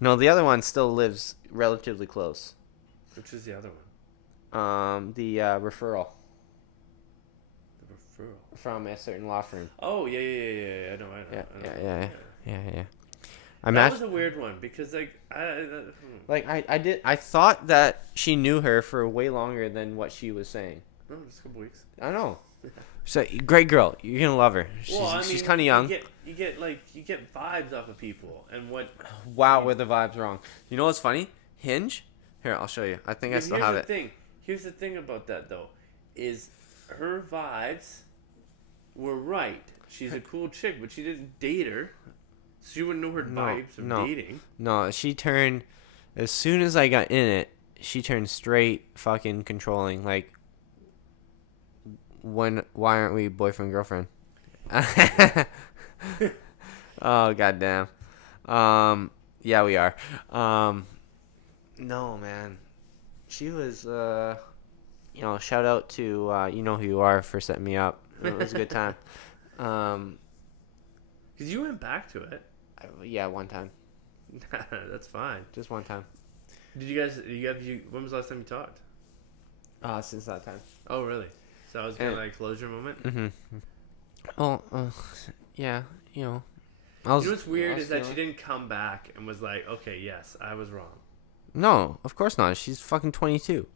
No, the other one still lives relatively close. Which is the other one? The referral. The referral from a certain law firm. Oh yeah. I know. Yeah. That was a weird one because I thought that she knew her for way longer than what she was saying. No, just a couple weeks. I know. So great girl, you're gonna love her. She's kind of young. You get vibes off of people, and what? Wow, were the vibes wrong? You know what's funny? Hinge. Here, I'll show you. I think I still have it. Here's the thing about that though, is her vibes were right. She's a cool chick, but she didn't date her, so she wouldn't know her vibes of dating. No, she turned as soon as I got in it. She turned straight fucking controlling. Like, why aren't we boyfriend girlfriend? Oh goddamn. Yeah, we are. No, man. She was shout out to you know who you are for setting me up. It was a good time. Cause you went back to it. Yeah, one time. That's fine. Just one time. Did you guys? When was the last time you talked? Since that time. Oh, really? So that was kind of like a closure moment. Mm-hmm. Oh, yeah. You know. What's weird is that she didn't come back and was like, "Okay, yes, I was wrong." No, of course not. She's fucking 22.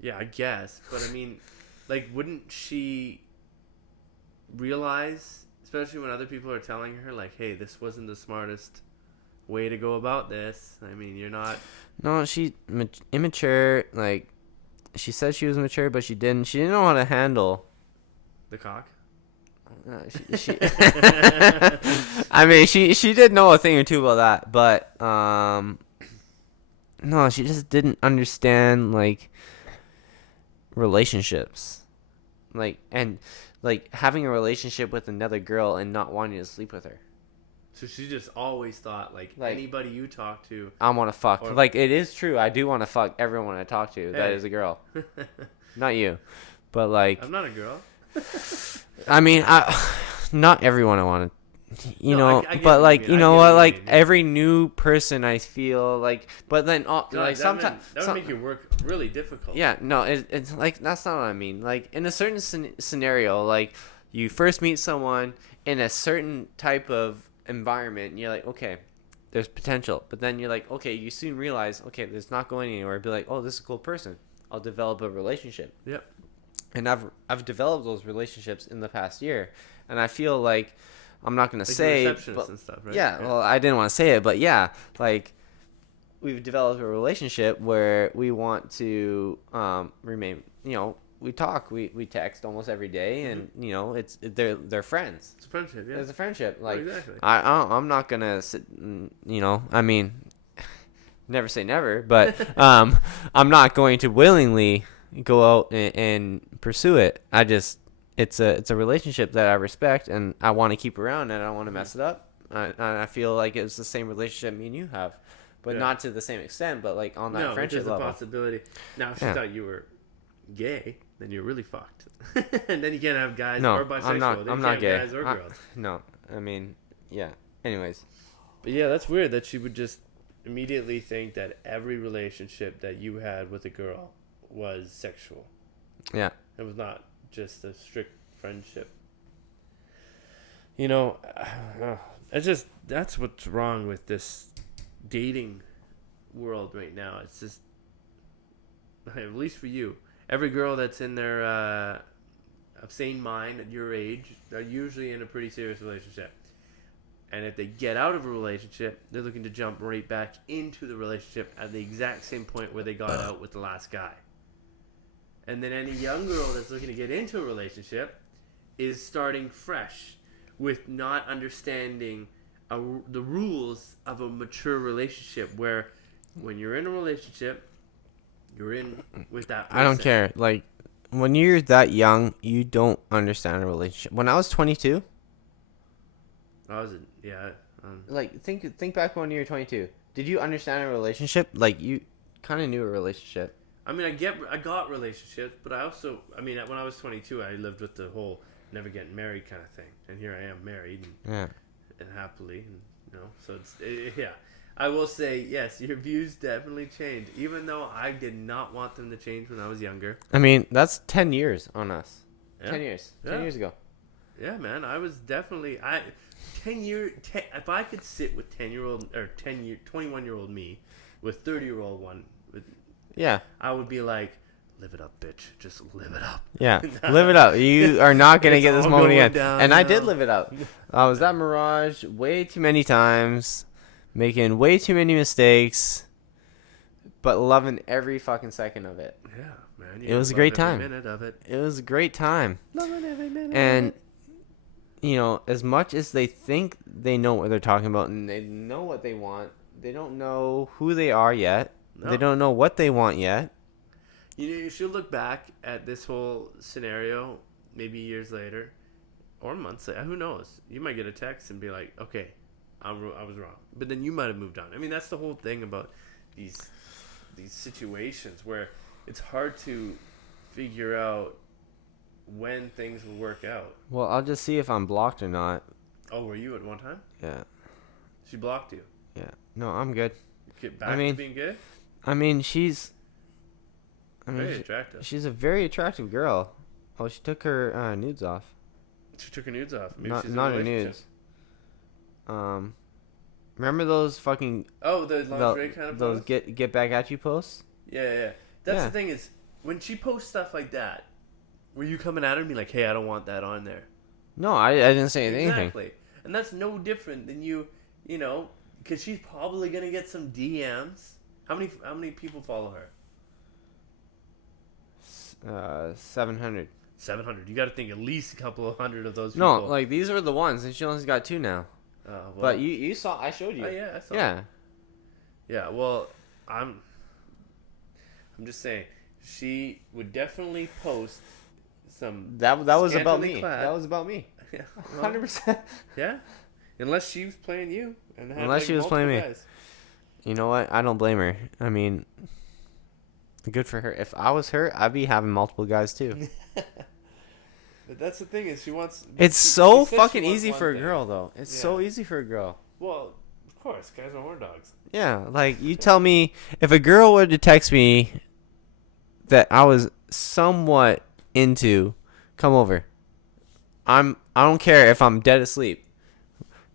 Yeah, I guess, but I mean, like, wouldn't she realize, especially when other people are telling her, like, "Hey, this wasn't the smartest way to go about this." I mean, you're not. No, she immature. Like, she said she was mature, but she didn't. She didn't know how to handle The cock. She I mean, she did know a thing or two about that, but no, she just didn't understand like relationships, like having a relationship with another girl and not wanting to sleep with her. So she just always thought like anybody you talk to, I want to fuck. Like, it is true. I do want to fuck everyone I talk to. That is a girl, not you, but like I'm not a girl. I mean, not everyone I want to, I but like, you know what, like mean. every new person I feel like, but then like sometimes that would make your work really difficult. Yeah, no, it's like that's not what I mean. Like in a certain scenario, like you first meet someone in a certain type of environment, and you're like, okay, there's potential, but then you're like, okay, you soon realize, okay, there's not going anywhere. Be like, oh, this is a cool person. I'll develop a relationship. Yep. And I've developed those relationships in the past year, and I feel like I'm not gonna say, but, and stuff, right? Yeah, well, I didn't want to say it, but yeah, like we've developed a relationship where we want to remain. We talk, we text almost every day, and they're friends. It's a friendship. Yeah, it's a friendship. Like exactly. I'm not gonna sit. I mean, never say never, but I'm not going to willingly go out and pursue it. It's a relationship that I respect and I want to keep around, and I don't want to mess it up. And I feel like it's the same relationship me and you have, but not to the same extent, but like on that friendship level. No, there's a possibility. Now, if she thought you were gay, then you're really fucked. And then you can't have guys or bisexual. I'm not gay. Guys or girls. No, I mean, yeah. Anyways. But yeah, that's weird that she would just immediately think that every relationship that you had with a girl was sexual. Yeah. It was not just a strict friendship. You know, that's what's wrong with this dating world right now. It's just, at least for you, every girl that's in their of sane mind at your age are usually in a pretty serious relationship. And if they get out of a relationship, they're looking to jump right back into the relationship at the exact same point where they got out with the last guy. And then any young girl that's looking to get into a relationship is starting fresh with not understanding the rules of a mature relationship, where when you're in a relationship, you're in with that person. I don't care. Like, when you're that young, you don't understand a relationship. When I was 22... I wasn't, yeah. Like, think back when you were 22. Did you understand a relationship? Like, you kind of knew a relationship. I mean, I got relationships, but I also, I mean, when I was 22, I lived with the whole never getting married kind of thing, and here I am married and happily, and so yeah. I will say, yes, your views definitely changed, even though I did not want them to change when I was younger. I mean, that's 10 years on us. Yeah. 10 years. 10 years ago. Yeah, man, I was definitely 10 if I could sit with 10-year-old or 21-year-old me with 30-year-old one, yeah, I would be like, live it up, bitch. Just live it up. Yeah, live it up. You are not going to get this moment again. And now. I did live it up. I was at Mirage way too many times, making way too many mistakes, but loving every fucking second of it. Yeah, man. It was a great time. Every minute of it. It was a great time. Loving every minute and of it. As much as they think they know what they're talking about and they know what they want, they don't know who they are yet. No. They don't know what they want yet. You should look back at this whole scenario maybe years later or months later. Who knows? You might get a text and be like, okay, I was wrong. But then you might have moved on. I mean, that's the whole thing about these situations where it's hard to figure out when things will work out. Well, I'll just see if I'm blocked or not. Oh, were you at one time? Yeah. She blocked you? Yeah. No, I'm good. Get back to being good? I mean, she's very attractive. She's a very attractive girl. Oh, she took her nudes off. She took her nudes off. Maybe not she's not her nudes. Remember those fucking... Oh, the lingerie kind of those posts? get back at you posts? Yeah. That's the thing is, when she posts stuff like that, were you coming at her and be like, hey, I don't want that on there? No, I didn't say anything. Exactly. And that's no different than you know, because she's probably going to get some DMs. How many people follow her? 700. 700. You got to think at least a couple of hundred of those people. people. No, like these are the ones, and she only got 2 now. Well, but you saw, I showed you. Oh yeah, I saw. Yeah. Yeah. Well, I'm just saying, she would definitely post some. That was about me. Clad. That was about me. Yeah. 100%. Yeah. Unless she was playing you, and had unless she was playing me. Guys. You know what? I don't blame her. I mean, good for her. If I was her, I'd be having multiple guys too. But that's the thing is, she wants. It's so fucking easy for a girl, though. It's so easy for a girl. Well, of course, guys are horn dogs. Yeah, like you tell me, if a girl were to text me that I was somewhat into, come over. I don't care if I'm dead asleep.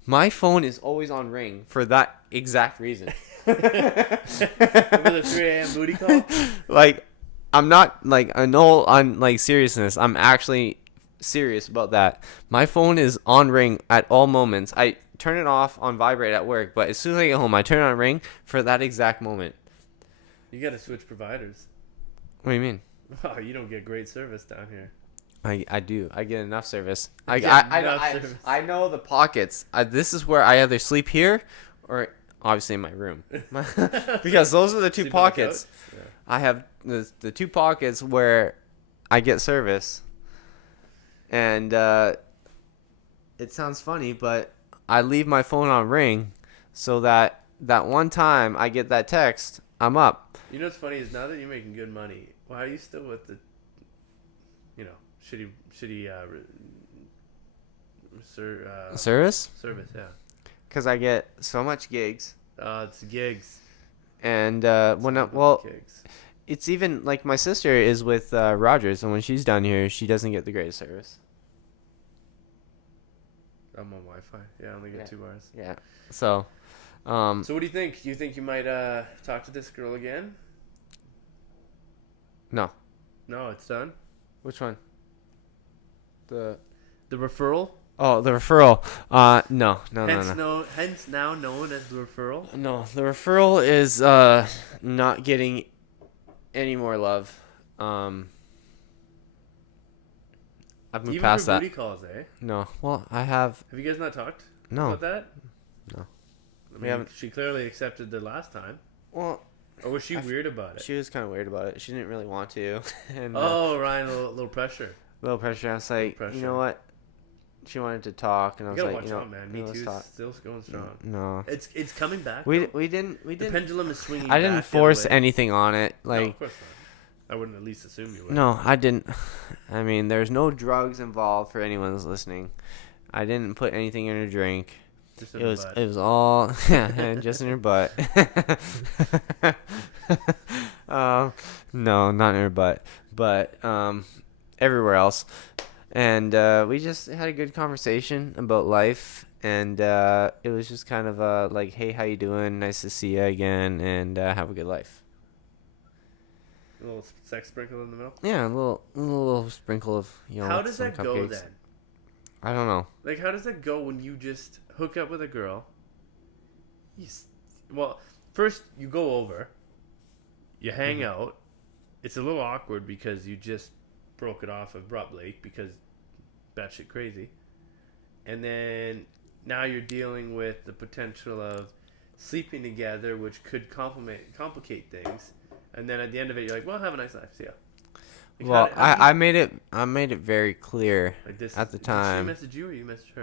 My phone is always on ring for that exact reason. For the 3 a.m. booty call? Like, I'm not, like, I know on, like, seriousness. I'm actually serious about that. My phone is on ring at all moments. I turn it off on vibrate at work, but as soon as I get home, I turn it on ring for that exact moment. You got to switch providers. What do you mean? Oh, you don't get great service down here. I do. I get enough service. I know the pockets. This is where I either sleep here or obviously in my room. Because those are the 2 pockets. Yeah. I have the 2 pockets where I get service. And it sounds funny, but I leave my phone on ring so that one time I get that text, I'm up. You know what's funny is now that you're making good money, why are you still with the, shitty service? Service, yeah. Because I get so much gigs. It's gigs. And Sympathy cakes. it's even like my sister is with Rogers, and when she's down here, she doesn't get the greatest service. I'm on Wi-Fi. Yeah, I only get 2 bars. Yeah. So, So what do you think? Do you think you might talk to this girl again? No. No, it's done. Which one? The referral. Oh, the referral. No. Hence now known as the referral. No, the referral is not getting any more love. I've moved Even past for that. booty calls, eh? No. Well, I have. Have you guys not talked No. about that? No. I mean, she clearly accepted the last time. Well, or was she weird about it? She was kind of weird about it. She didn't really want to. And, Ryan, a little pressure. Little pressure. I was like, you know what? She wanted to talk, and I was like, watch out, man. Me too. Still going strong. No, it's coming back. We didn't. The pendulum is swinging. I didn't force anything on it. Like, no, of course not. I wouldn't at least assume you would. No, I didn't. I mean, there's no drugs involved for anyone who's listening. I didn't put anything in her drink. Just in her butt. It was all just in her butt. No, not in her butt, but everywhere else. And we just had a good conversation about life, and it was just kind of like, hey, how you doing? Nice to see you again, and have a good life. A little sex sprinkle in the middle? Yeah, a little sprinkle of, How does that cupcakes. go then? I don't know. Like, how does that go when you just hook up with a girl? Well, first you go over, you hang out. It's a little awkward because you just broke it off abruptly because batshit crazy. And then now you're dealing with the potential of sleeping together, which could complicate things. And then at the end of it, you're like, well, have a nice life. See ya. Like, well, I made it very clear at the time. Did she message you or you messaged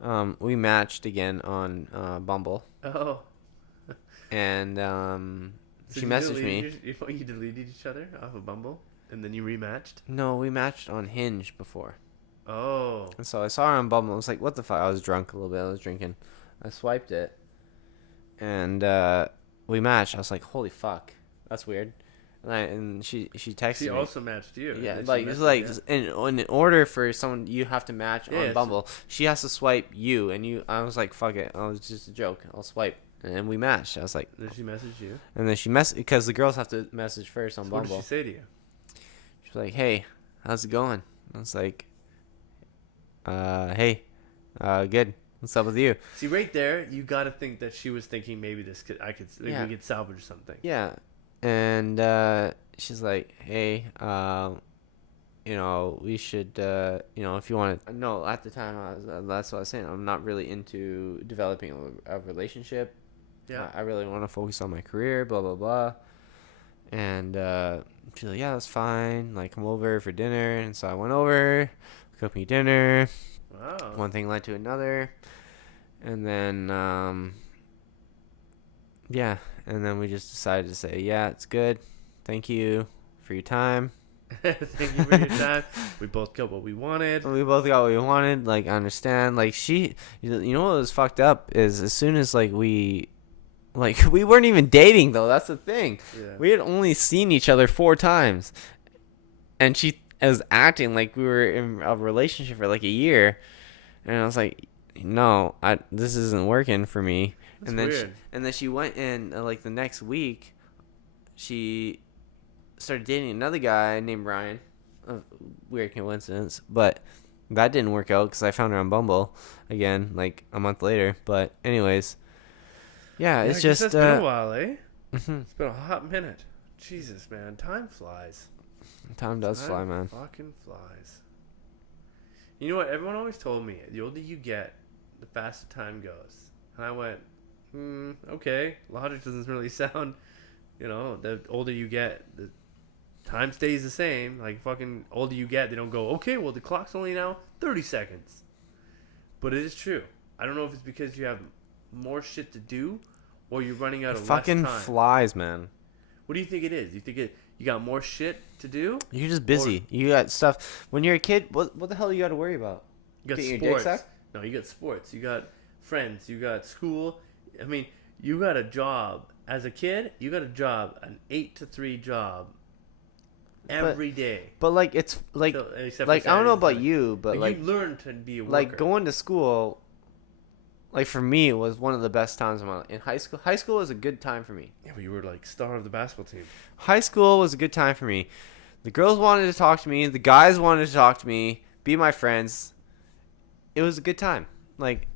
her? We matched again on Bumble. Oh. And So she messaged me. You deleted each other off of Bumble? And then you rematched? No, we matched on Hinge before. Oh. And so I saw her on Bumble. I was like, what the fuck? I was drunk a little bit. I was drinking. I swiped it. And we matched. I was like, holy fuck. That's weird. And she texted me. She also matched you. Yeah, in order for someone, you have to match on Bumble. She has to swipe you. And I was like, fuck it. Oh, it's just a joke. I'll swipe. And we matched. I was like. Did she message you? And then because the girls have to message first on Bumble. What did she say to you? She's like, hey, how's it going? I was like, hey, good. What's up with you? See, right there, you got to think that she was thinking maybe we could salvage something. Yeah. And she's like, hey, we should, if you want to. No, at the time, that's what I was saying. I'm not really into developing a relationship. Yeah. I really want to focus on my career, blah, blah, blah. And she's like, yeah, that's fine. Like, come over for dinner. And so I went over, cooked me dinner. Wow. One thing led to another. And then, and then we just decided to say, yeah, it's good. Thank you for your time. Thank you for your time. We both got what we wanted. Like, I understand. Like, you know what was fucked up is as soon as, we weren't even dating, though. That's the thing. Yeah. We had only seen each other 4 times. And she was acting like we were in a relationship for, like, a year. And I was like, no, this isn't working for me. That's weird. And then she went in, the next week, she started dating another guy named Ryan. Weird coincidence. But that didn't work out because I found her on Bumble again, like, a month later. But anyways, yeah, it's just... It's been a while, eh? Mm-hmm. It's been a hot minute. Jesus, man. Time flies. Time does fly, man. Fucking flies. You know what? Everyone always told me, the older you get, the faster time goes. And I went, okay. Logic doesn't really sound, the older you get, the time stays the same. Like, fucking older you get, they don't go, okay, well, the clock's only now 30 seconds. But it is true. I don't know if it's because you have more shit to do or you're running out of less time. Fucking flies, man. What do you think it is? You think you got more shit to do? You're just busy. You got stuff. When you're a kid, what the hell you got to worry about? You got sports. No, you got sports. You got friends. You got school. I mean, You got a job as a kid. You got a job, an 8 to 3 job, every day. But like it's like Except like for I don't know Saturdays and about Sundays. you, but like you learn to be a worker. like going to school. Like for me, it was one of the best times of my life. In high school, high school was a good time for me. Yeah, but you were like star of the basketball team. High school was a good time for me. The girls wanted to talk to me. The guys wanted to talk to me. Be my friends. It was a good time. Like,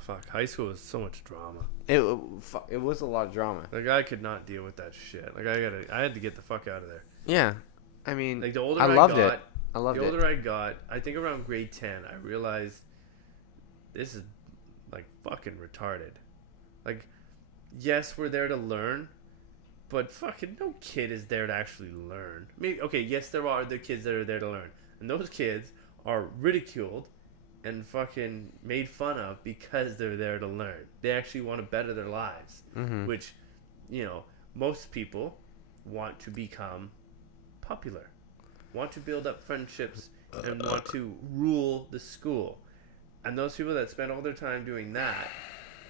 Fuck, high school was so much drama. it was a lot of drama. Like I could not deal with that shit. Like I had to get the fuck out of there. Yeah, I mean, Like the older I I loved got, it. I loved the it. older I got, I think around grade 10, I realized this is like fucking retarded. Like, yes, we're there to learn, but fucking no kid is there to actually learn. I mean, okay, yes, there are the kids that are there to learn, and those kids are ridiculed and fucking made fun of because they're there to learn. They actually want to better their lives, which, you know, most people want to become popular, want to build up friendships, and want to rule the school. And those people that spend all their time doing that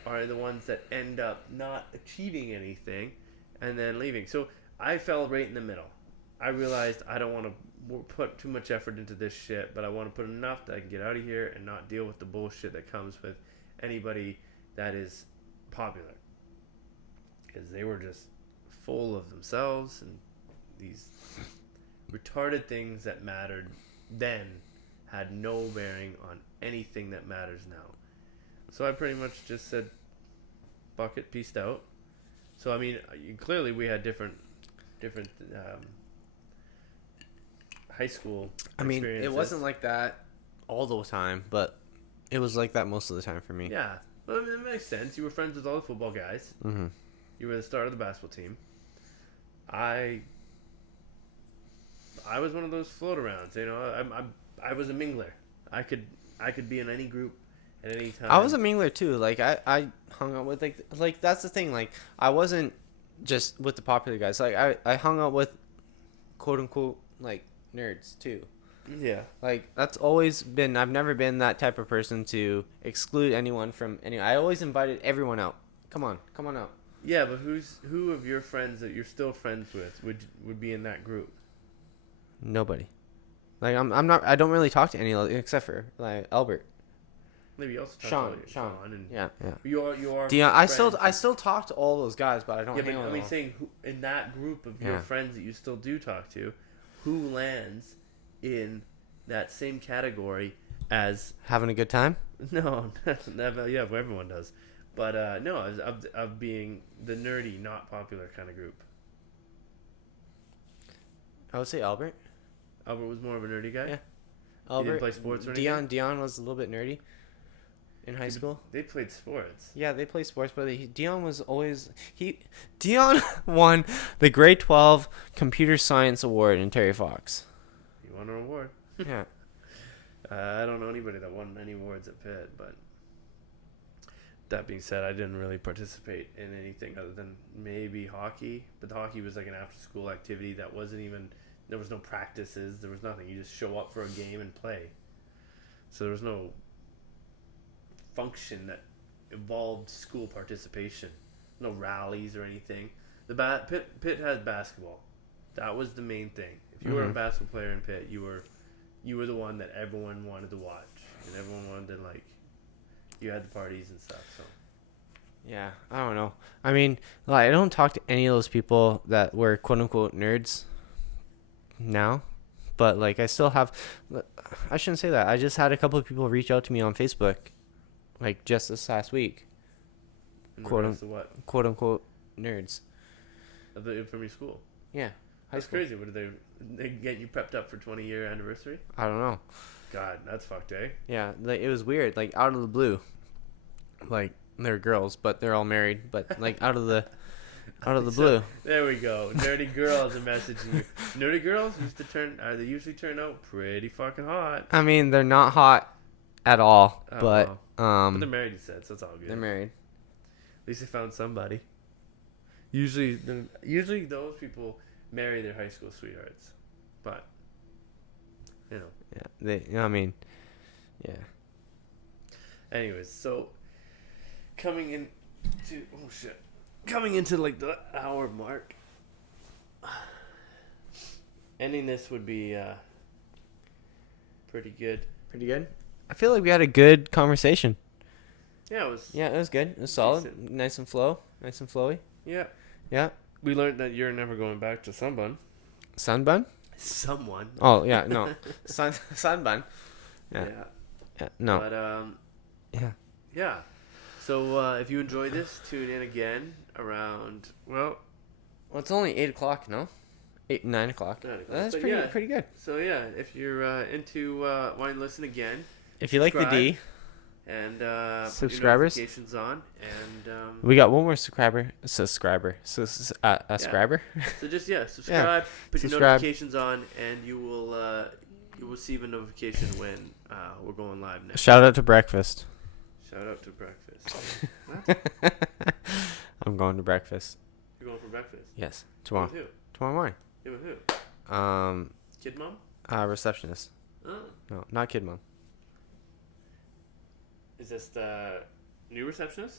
are the ones that end up not achieving anything and then leaving. So I fell right in the middle. I realized I don't want to put too much effort into this shit, but I want to put enough that I can get out of here and not deal with the bullshit that comes with anybody that is popular. Because they were just full of themselves and these retarded things that mattered then had no bearing on anything that matters now. So I pretty much just said, fuck it, peaced out. So I mean, clearly we had different high school I mean, experiences. it wasn't like that all the time, but it was like that most of the time for me. Yeah, well, I mean, it makes sense. You were friends with all the football guys. Mm-hmm. You were the star of the basketball team. I was one of those float arounds. You know, I was a mingler. I could be in any group at any time. I was a mingler too. Like I hung out with like that's the thing. Like I wasn't just with the popular guys. Like I hung out with quote unquote like nerds too. Yeah. Like that's always been. I've never been that type of person to exclude anyone from any. I always invited everyone out. Come on out. Yeah, but who of your friends that you're still friends with would be in that group? Nobody. Like I'm not. I don't really talk to any except for like Albert. Maybe you also talk to Sean, and yeah. You are. Dion, I still talk to all those guys, but I don't. Yeah, hang but with I mean, them. saying who, in that group of your friends that you still do talk to, who lands in that same category as Having a good time. no, yeah, everyone does, but no, of being the nerdy, not popular kind of group. I would say Albert. Albert was more of a nerdy guy. Yeah. He Albert. didn't play sports or anything? Dion was a little bit nerdy in high school. They played sports. Yeah, they played sports, but Dion was always Dion won the grade 12 computer science award in Terry Fox. He won an award. Yeah. I don't know anybody that won any awards at Pitt, but that being said, I didn't really participate in anything other than maybe hockey. But the hockey was like an after-school activity that wasn't even. There was no practices. There was nothing. You just show up for a game and play. So there was no function that involved school participation. No rallies or anything. Pitt had basketball. That was the main thing. If you were a basketball player in Pitt, you were the one that everyone wanted to watch, and everyone wanted to like. You had the parties and stuff. So. Yeah, I don't know. I mean, like, I don't talk to any of those people that were quote unquote nerds now, but like I still have. I shouldn't say that. I just had a couple of people reach out to me on Facebook, like just this last week. Quote unquote nerds. From your school. Yeah, That's crazy. What did they get you prepped up for 20-year anniversary? I don't know. God, that's fucked, eh? Yeah, like it was weird. Like out of the blue, like they're girls, but they're all married. But like out of the blue. There we go. Nerdy girls are messaging you. Nerdy girls they usually turn out pretty fucking hot. I mean, they're not hot at all, but but they're married, you said, so that's all good. They're married. At least they found somebody. Usually those people marry their high school sweethearts, but you know. Yeah, I mean, yeah. Anyways, so coming in Dude, oh shit. Coming into like the hour mark. Ending this would be pretty good. Pretty good. I feel like we had a good conversation. Yeah, it was. Yeah, it was good. It was solid. Decent. Nice and flowy. Yeah. Yeah. We learned that you're never going back to Sunbun. Sunbun? Someone. Oh, yeah, no. Sunbun. Yeah. Yeah. No. But Yeah. yeah. So if you enjoyed this, tune in again around Well, it's only 8 o'clock, no? 9 o'clock. 9 o'clock. That's But pretty good. So yeah, if you're into wanting to listen again, If you like the D, and subscribers, put your notifications on, and we got one more subscriber. Subscriber. So just subscribe. Put your notifications on, and you will receive a notification when we're going live next. Shout out to breakfast. Shout out to breakfast. What? I'm going to breakfast. You're going for breakfast? Yes, tomorrow. With who? Tomorrow morning. Yeah, with who? Kid mom? Receptionist. Oh. No, not kid mom. Is this the new receptionist?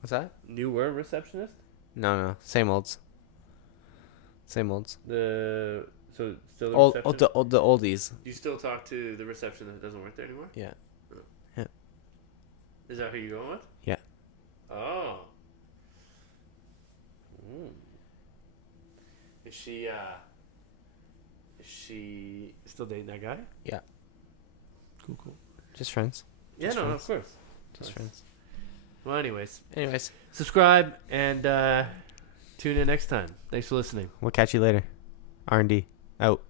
What's that? Newer receptionist? No, same olds. Same olds. So still the Old, receptionist? the oldies. Do you still talk to the receptionist that doesn't work there anymore? Yeah. Is that who you're going with? Yeah. Oh. Is she still dating that guy? Yeah. Cool. Just friends. Yeah, Just no, friends. of course. Just friends. Well, anyways, Anyways, subscribe and tune in next time. Thanks for listening. we'll catch you later. RnD out.